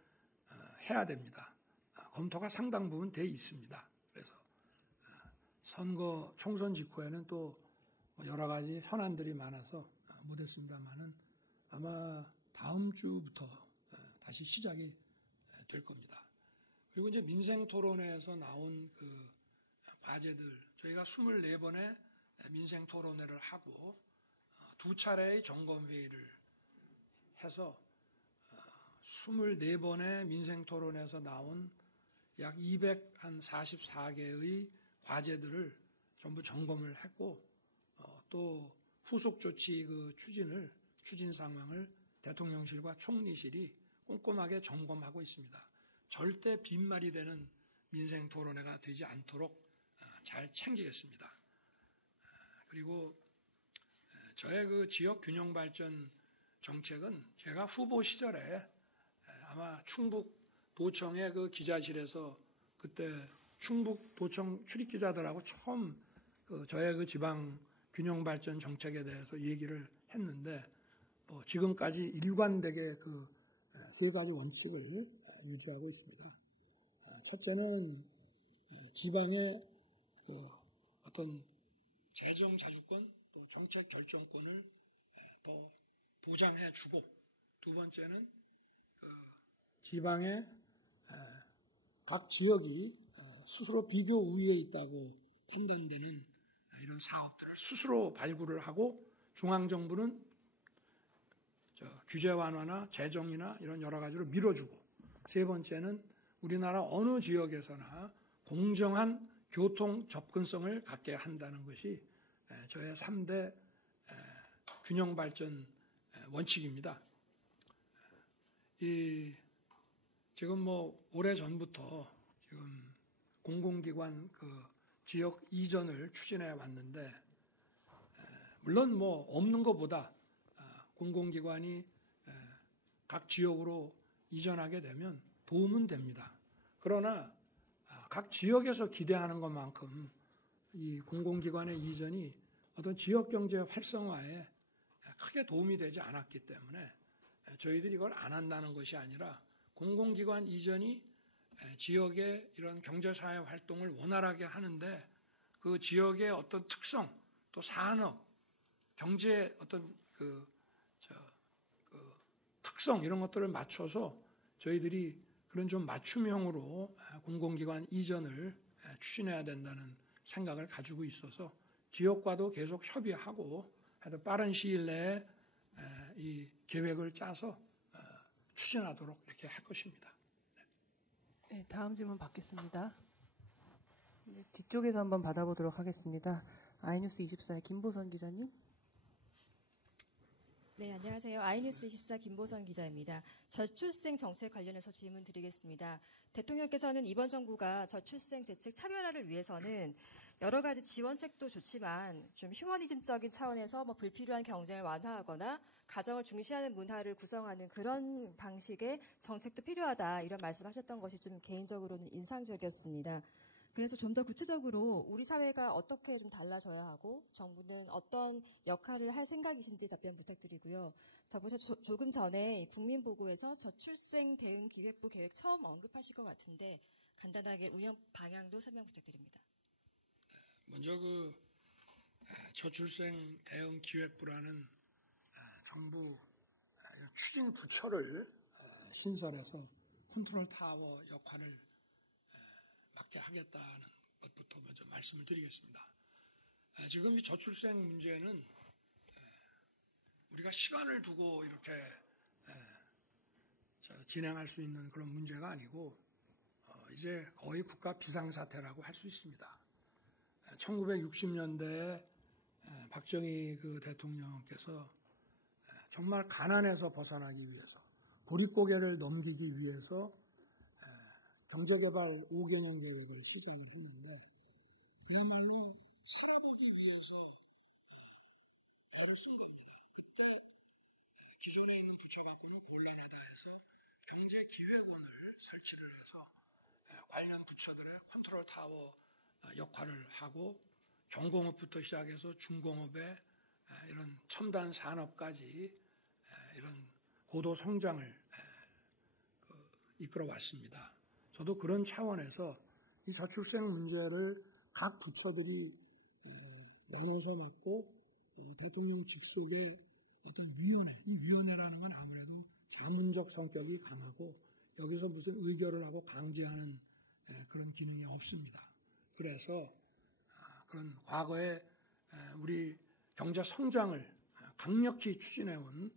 해야 됩니다. 검토가 상당 부분 돼 있습니다. 그래서 선거 총선 직후에는 또 여러 가지 현안들이 많아서 못했습니다만은 아마 다음 주부터 다시 시작이 될 겁니다. 그리고 이제 민생 토론회에서 나온 그 과제들, 저희가 24번의 민생 토론회를 하고 두 차례의 점검 회의를 해서 24번의 민생 토론회에서 나온 약 244개의 과제들을 전부 점검을 했고, 또 후속 조치 그 추진 상황을 대통령실과 총리실이 꼼꼼하게 점검하고 있습니다. 절대 빈말이 되는 민생 토론회가 되지 않도록 잘 챙기겠습니다. 그리고 저의 그 지역 균형 발전 정책은 제가 후보 시절에 아마 충북도청의 그 기자실에서 그때 충북도청 출입기자들하고 처음 저의 그 지방 균형 발전 정책에 대해서 얘기를 했는데, 지금까지 일관되게 그 세 가지 원칙을 유지하고 있습니다. 첫째는 지방의 어떤 재정 자주권, 또 정책 결정권을 더 보장해주고, 두 번째는 지방의 각 지역이 스스로 비교 우위에 있다고 판단되는 이런 사업들을 스스로 발굴을 하고, 중앙정부는 규제 완화나 재정이나 이런 여러 가지로 밀어주고, 세 번째는 우리나라 어느 지역에서나 공정한 교통 접근성을 갖게 한다는 것이 저의 3대 균형 발전 원칙입니다. 지금 뭐 오래 전부터 지금 공공기관 그 지역 이전을 추진해 왔는데, 물론 뭐 없는 것보다 공공기관이 각 지역으로 이전하게 되면 도움은 됩니다. 그러나 각 지역에서 기대하는 것만큼 이 공공기관의 이전이 어떤 지역경제 활성화에 크게 도움이 되지 않았기 때문에 저희들이 이걸 안 한다는 것이 아니라, 공공기관 이전이 지역의 이런 경제사회 활동을 원활하게 하는데 그 지역의 어떤 특성, 또 산업, 경제의 어떤 특성 이런 것들을 맞춰서 저희들이 그런 좀 맞춤형으로 공공기관 이전을 추진해야 된다는 생각을 가지고 있어서 지역과도 계속 협의하고 하여튼 빠른 시일 내에 이 계획을 짜서 추진하도록 이렇게 할 것입니다. 네, 다음 질문 받겠습니다. 네, 뒤쪽에서 한번 받아보도록 하겠습니다. 아이뉴스 24의 김보선 기자님. 네, 안녕하세요. 아이뉴스 24 김보선 기자입니다. 저출생 정책 관련해서 질문 드리겠습니다. 대통령께서는 이번 정부가 저출생 대책 차별화를 위해서는 여러 가지 지원책도 좋지만 좀 휴머니즘적인 차원에서 불필요한 경쟁을 완화하거나 가정을 중시하는 문화를 구성하는 그런 방식의 정책도 필요하다, 이런 말씀하셨던 것이 좀 개인적으로는 인상적이었습니다. 그래서 좀 더 구체적으로 우리 사회가 어떻게 좀 달라져야 하고 정부는 어떤 역할을 할 생각이신지 답변 부탁드리고요. 더불어서 조금 전에 국민보고에서 저출생 대응 기획부 계획 처음 언급하실 것 같은데 간단하게 운영 방향도 설명 부탁드립니다. 먼저 저출생 대응 기획부라는 정부 추진 부처를 신설해서 컨트롤 타워 역할을 맡게 하겠다는 것부터 먼저 말씀을 드리겠습니다. 지금 이 저출생 문제는 우리가 시간을 두고 이렇게 진행할 수 있는 그런 문제가 아니고 이제 거의 국가 비상사태라고 할 수 있습니다. 1960년대에 박정희 그 대통령께서 정말 가난에서 벗어나기 위해서 보릿고개를 넘기기 위해서 경제개발 5개년 계획을 시정을 했는데 그야말로 살아보기 위해서 애를 쓴 겁니다. 그때 기존에 있는 부처 갖고는 곤란하다 해서 경제기획원을 설치를 해서 관련 부처들의 컨트롤 타워 역할을 하고 경공업부터 시작해서 중공업의 이런 첨단 산업까지 이런 고도 성장을 이끌어 왔습니다. 저도 그런 차원에서 이 저출생 문제를 각 부처들이 나눠서 놓고 대통령 직속의 어떤 위원회, 이 위원회라는 건 아무래도 자문적 성격이 강하고 여기서 무슨 의결을 하고 강제하는 그런 기능이 없습니다. 그래서 그런 과거에 우리 경제 성장을 강력히 추진해온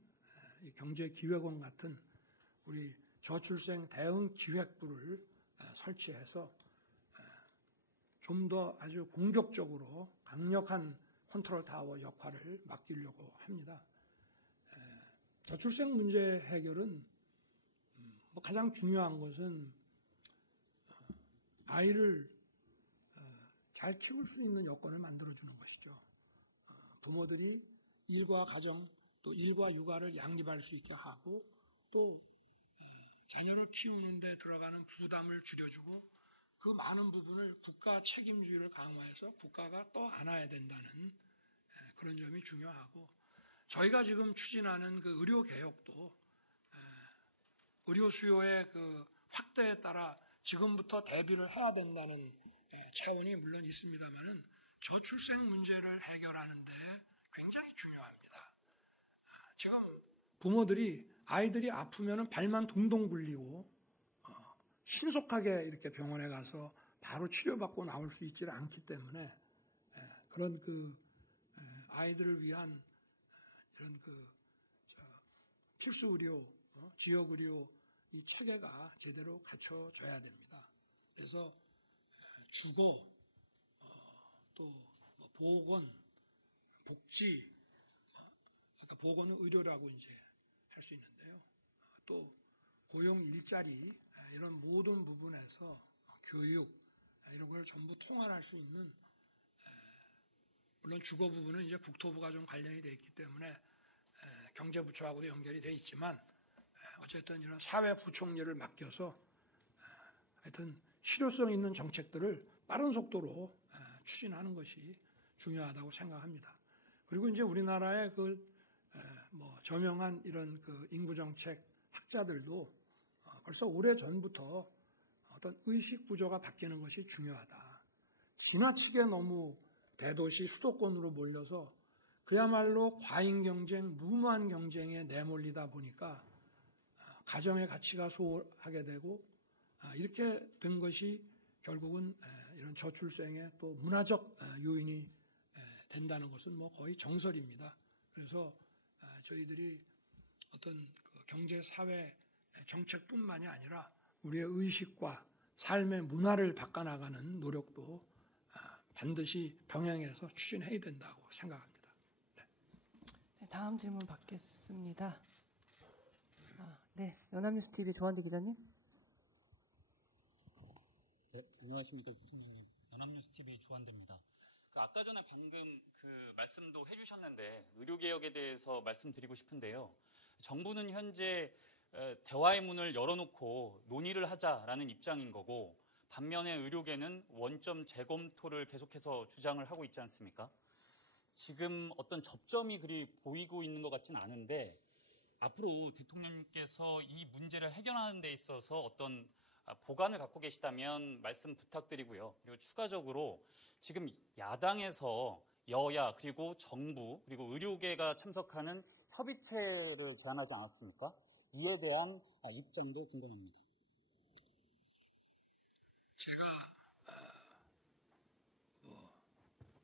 경제기획원 같은 우리 저출생 대응 기획부를 설치해서 좀 더 아주 공격적으로 강력한 컨트롤 타워 역할을 맡기려고 합니다. 저출생 문제 해결은 가장 중요한 것은 아이를 잘 키울 수 있는 여건을 만들어주는 것이죠. 부모들이 일과 가정 또 일과 육아를 양립할 수 있게 하고 또 자녀를 키우는 데 들어가는 부담을 줄여주고 그 많은 부분을 국가 책임주의를 강화해서 국가가 또 안아야 된다는 그런 점이 중요하고 저희가 지금 추진하는 그 의료 개혁도 의료 수요의 그 확대에 따라 지금부터 대비를 해야 된다는 차원이 물론 있습니다만은 저출생 문제를 해결하는 데 굉장히 중요합니다. 지금 부모들이 아이들이 아프면은 발만 동동 굴리고 신속하게 이렇게 병원에 가서 바로 치료받고 나올 수 있지를 않기 때문에 그런 그 아이들을 위한 이런 그 필수 의료, 지역 의료 이 체계가 제대로 갖춰져야 됩니다. 그래서 주거, 또 보건, 복지, 그러니까 보건은 의료라고 이제 할 수 있는데요. 또 고용 일자리 이런 모든 부분에서 교육 이런 걸 전부 통할할 수 있는 물론 주거 부분은 이제 국토부가 좀 관련이 되어 있기 때문에 경제부처하고도 연결이 되어 있지만 어쨌든 이런 사회부총리를 맡겨서 하여튼 실효성 있는 정책들을 빠른 속도로 추진하는 것이 중요하다고 생각합니다. 그리고 이제 우리나라의 저명한 이런 그 인구정책 학자들도 벌써 오래 전부터 어떤 의식 구조가 바뀌는 것이 중요하다. 지나치게 너무 대도시 수도권으로 몰려서 그야말로 과잉 경쟁, 무모한 경쟁에 내몰리다 보니까 가정의 가치가 소홀하게 되고 이렇게 된 것이 결국은 이런 저출생의 또 문화적 요인이 된다는 것은 뭐 거의 정설입니다. 그래서 저희들이 어떤 경제, 사회 정책뿐만이 아니라 우리의 의식과 삶의 문화를 바꿔나가는 노력도 반드시 병행해서 추진해야 된다고 생각합니다. 네, 다음 질문 받겠습니다. 네, 연합뉴스TV 조한대 기자님. 네, 안녕하십니까, 대통령님. 연합뉴스TV 조한대입니다. 아까 전에 방금 그 말씀도 해주셨는데 의료개혁에 대해서 말씀드리고 싶은데요. 정부는 현재 대화의 문을 열어놓고 논의를 하자라는 입장인 거고 반면에 의료계는 원점 재검토를 계속해서 주장을 하고 있지 않습니까? 지금 어떤 접점이 그리 보이고 있는 것 같지는 않은데 앞으로 대통령님께서 이 문제를 해결하는 데 있어서 어떤 보관을 갖고 계시다면 말씀 부탁드리고요. 그리고 추가적으로 지금 야당에서 여야 그리고 정부 그리고 의료계가 참석하는 협의체를 제안하지 않았습니까? 이에 대한 입장도 궁금합니다. 제가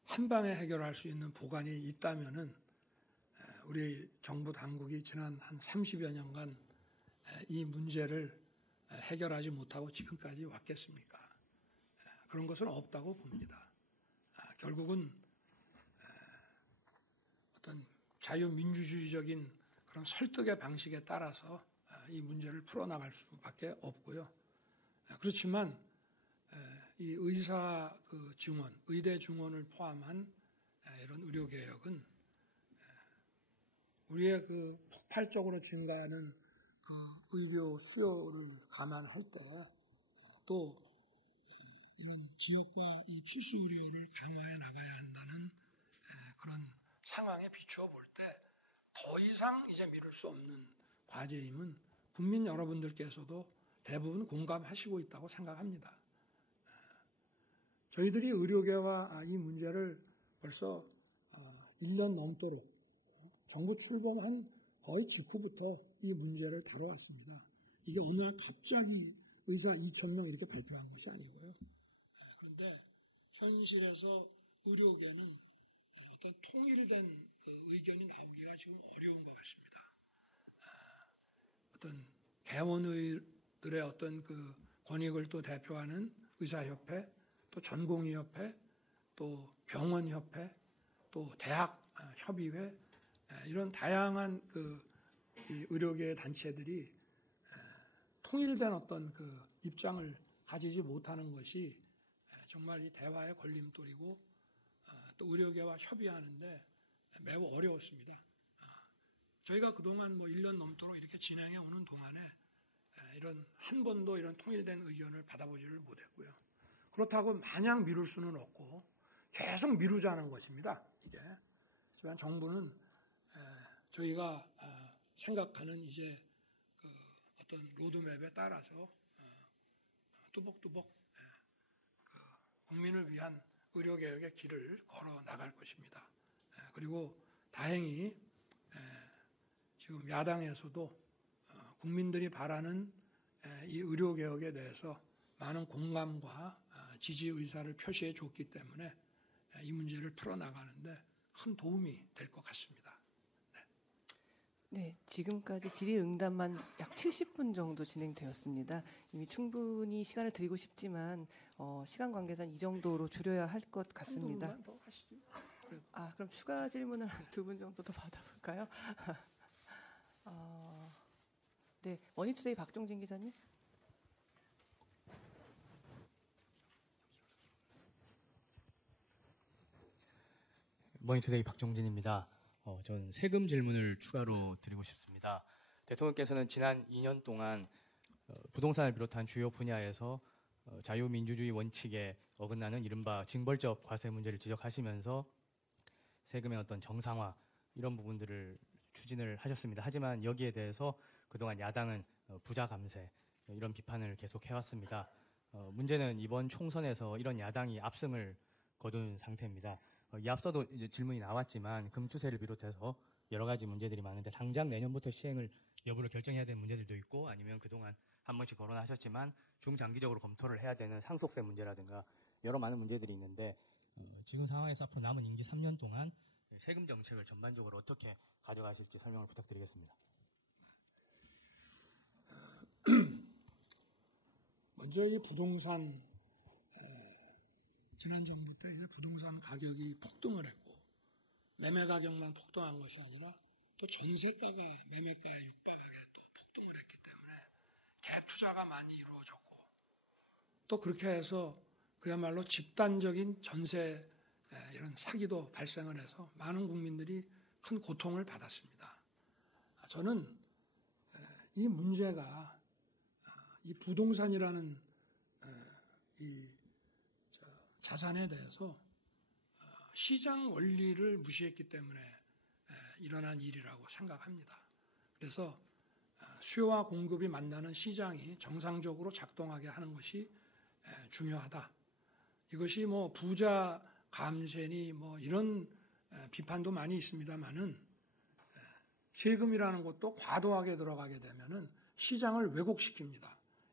한 방에 해결할 수 있는 보관이 있다면은 우리 정부 당국이 지난 한 30여 년간 이 문제를 해결하지 못하고 지금까지 왔겠습니까? 그런 것은 없다고 봅니다. 결국은 어떤 자유민주주의적인 그런 설득의 방식에 따라서 이 문제를 풀어나갈 수밖에 없고요. 그렇지만 이 의사 증원, 의대 증원을 포함한 이런 의료개혁은 우리의 폭발적으로 증가하는 의료 수요를 감안할 때 또 이런 지역과 이 필수 의료를 강화해 나가야 한다는 그런 상황에 비추어 볼 때 더 이상 이제 미룰 수 없는 과제임은 국민 여러분들께서도 대부분 공감하시고 있다고 생각합니다. 저희들이 의료계와 이 문제를 벌써 1년 넘도록 정부 출범한 거의 직후부터 이 문제를 다뤄왔습니다. 이게 어느 날 갑자기 의사 2,000명 이렇게 발표한 것이 아니고요. 그런데 현실에서 의료계는 어떤 통일된 의견이 나오기가 지금 어려운 것 같습니다. 어떤 개원의들의 어떤 권익을 또 대표하는 의사협회, 또 전공의협회, 또 병원협회, 또 대학협의회 이런 다양한 이 의료계 단체들이 통일된 어떤 입장을 가지지 못하는 것이 정말 이 대화의 걸림돌이고 또 의료계와 협의하는데 매우 어려웠습니다. 저희가 그동안 1년 넘도록 이렇게 진행해 오는 동안에 이런 한 번도 이런 통일된 의견을 받아보지를 못했고요. 그렇다고 마냥 미룰 수는 없고 계속 미루자는 것입니다. 이게. 하지만 정부는 저희가 생각하는 이제 어떤 로드맵에 따라서 뚜벅뚜벅 국민을 위한 의료개혁의 길을 걸어 나갈 것입니다. 그리고 다행히 지금 야당에서도 국민들이 바라는 이 의료개혁에 대해서 많은 공감과 지지 의사를 표시해 줬기 때문에 이 문제를 풀어나가는데 큰 도움이 될 것 같습니다. 네, 지금까지 질의응답만 약 70분 정도 진행되었습니다. 이미 충분히 시간을 드리고 싶지만 시간 관계상 이 정도로 줄여야 할 것 같습니다. 한 더 하시죠. 그럼 추가 질문을 한 2분 정도 더 받아볼까요? 네, 머니투데이 박종진 기자님. 머니투데이 박종진입니다. 전 세금 질문을 추가로 드리고 싶습니다. 대통령께서는 지난 2년 동안 부동산을 비롯한 주요 분야에서 자유민주주의 원칙에 어긋나는 이른바 징벌적 과세 문제를 지적하시면서 세금의 어떤 정상화 이런 부분들을 추진을 하셨습니다. 하지만 여기에 대해서 그동안 야당은 부자 감세 이런 비판을 계속 해왔습니다. 문제는 이번 총선에서 이런 야당이 압승을 거둔 상태입니다. 이 앞서도 이제 질문이 나왔지만 금투세를 비롯해서 여러 가지 문제들이 많은데 당장 내년부터 시행을 여부를 결정해야 되는 문제들도 있고 아니면 그동안 한 번씩 거론하셨지만 중장기적으로 검토를 해야 되는 상속세 문제라든가 여러 많은 문제들이 있는데 지금 상황에서 앞으로 남은 임기 3년 동안 세금 정책을 전반적으로 어떻게 가져가실지 설명을 부탁드리겠습니다. 먼저 이 부동산 지난 정부 때 이제 부동산 가격이 폭등을 했고 매매 가격만 폭등한 것이 아니라 또 전세가가 매매가에 육박하게 또 폭등을 했기 때문에 대투자가 많이 이루어졌고 또 그렇게 해서 그야말로 집단적인 전세 이런 사기도 발생을 해서 많은 국민들이 큰 고통을 받았습니다. 저는 이 문제가 이 부동산이라는 이 자산에 대해서 시장 원리를 무시했기 때문에 일어난 일이라고 생각합니다. 그래서 수요와 공급이 만나는 시장이 정상적으로 작동하게 하는 것이 중요하다. 이것이 부자 감세니 뭐 이런 비판도 많이 있습니다만은 세금이라는 것도 과도하게 들어가게 되면은 시장을 왜곡시킵니다.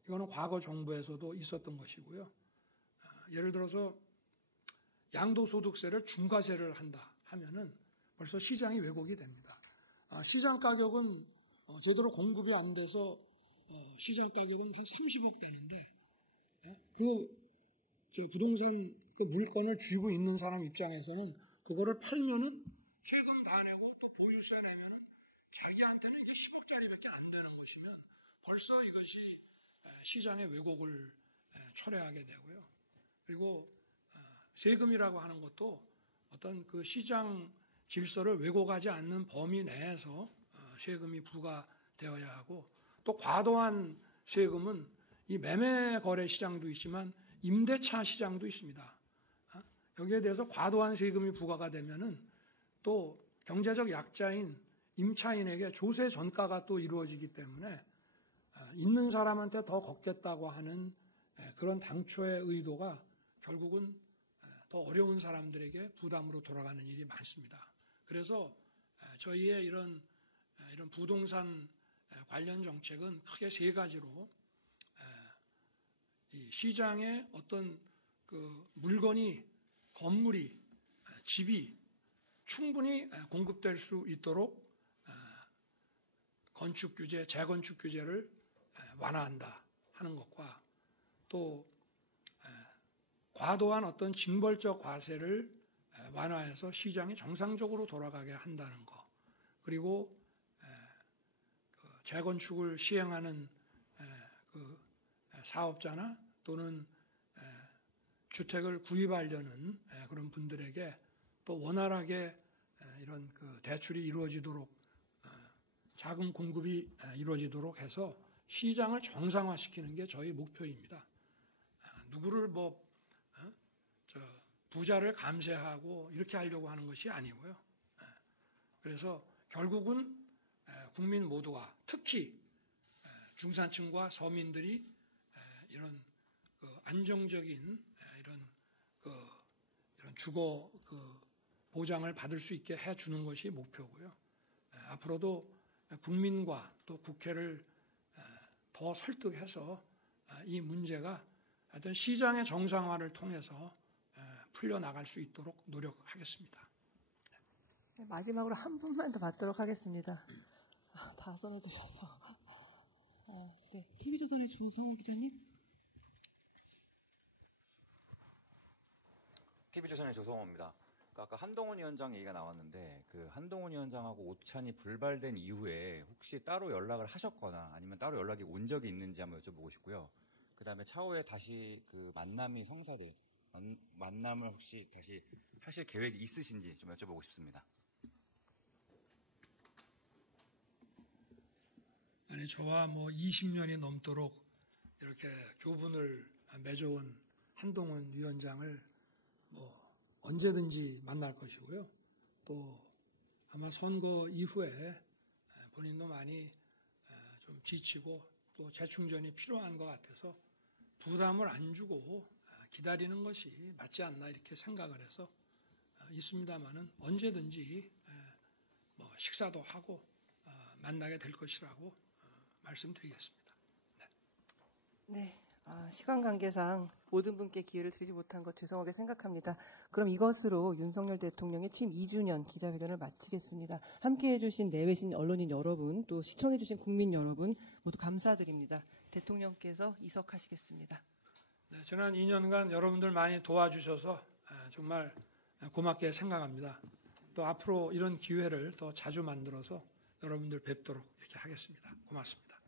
이거는 과거 정부에서도 있었던 것이고요. 예를 들어서 양도소득세를 중과세를 한다 하면은 벌써 시장이 왜곡이 됩니다. 시장 가격은 제대로 공급이 안 돼서 시장 가격은 한 30억 되는데 그 부동산 그 물건을 쥐고 있는 사람 입장에서는 그거를 팔면은 세금 다 내고 또 보유세 내면은 자기한테는 이게 10억짜리밖에 안 되는 것이면 벌써 이것이 시장의 왜곡을 초래하게 되고요. 그리고 세금이라고 하는 것도 어떤 그 시장 질서를 왜곡하지 않는 범위 내에서 세금이 부과되어야 하고 또 과도한 세금은 이 매매 거래 시장도 있지만 임대차 시장도 있습니다. 여기에 대해서 과도한 세금이 부과가 되면은 또 경제적 약자인 임차인에게 조세 전가가 또 이루어지기 때문에 있는 사람한테 더 걷겠다고 하는 그런 당초의 의도가 결국은 더 어려운 사람들에게 부담으로 돌아가는 일이 많습니다. 그래서 저희의 이런 부동산 관련 정책은 크게 세 가지로 이 시장에 어떤 그 물건이 건물이 집이 충분히 공급될 수 있도록 건축 규제, 재건축 규제를 완화한다 하는 것과 또 과도한 어떤 징벌적 과세를 완화해서 시장이 정상적으로 돌아가게 한다는 것, 그리고 재건축을 시행하는 그 사업자나 또는 주택을 구입하려는 그런 분들에게 또 원활하게 이런 그 대출이 이루어지도록 자금 공급이 이루어지도록 해서 시장을 정상화시키는 게 저희 목표입니다. 누구를 부자를 감세하고 이렇게 하려고 하는 것이 아니고요. 그래서 결국은 국민 모두가 특히 중산층과 서민들이 이런 그 안정적인 이런 주거 보장을 받을 수 있게 해주는 것이 목표고요. 앞으로도 국민과 또 국회를 더 설득해서 이 문제가 어떤 시장의 정상화를 통해서 풀려나갈 수 있도록 노력하겠습니다. 네, 마지막으로 한 분만 더 받도록 하겠습니다. 다 손을 드셔서. 네, TV조선의 조성호 기자님. TV조선의 조성호입니다. 아까 한동훈 위원장 얘기가 나왔는데 그 한동훈 위원장하고 오찬이 불발된 이후에 혹시 따로 연락을 하셨거나 아니면 따로 연락이 온 적이 있는지 한번 여쭤보고 싶고요. 그 다음에 차후에 다시 그 만남이 성사될 만남을 혹시 다시 하실 계획이 있으신지 좀 여쭤보고 싶습니다. 아니 저와 뭐 20년이 넘도록 이렇게 교분을 맺어온 한동훈 위원장을 뭐 언제든지 만날 것이고요. 또 아마 선거 이후에 본인도 많이 좀 지치고 또 재충전이 필요한 것 같아서 부담을 안 주고 기다리는 것이 맞지 않나 이렇게 생각을 해서 있습니다만은 언제든지 뭐 식사도 하고 만나게 될 것이라고 말씀드리겠습니다. 네. 시간 관계상 모든 분께 기회를 드리지 못한 것 죄송하게 생각합니다. 그럼 이것으로 윤석열 대통령의 취임 2주년 기자회견을 마치겠습니다. 함께해 주신 내외신 언론인 여러분, 또 시청해 주신 국민 여러분 모두 감사드립니다. 대통령께서 이석하시겠습니다. 네, 지난 2년간 여러분들 많이 도와주셔서 정말 고맙게 생각합니다. 또 앞으로 이런 기회를 더 자주 만들어서 여러분들 뵙도록 이렇게 하겠습니다. 고맙습니다.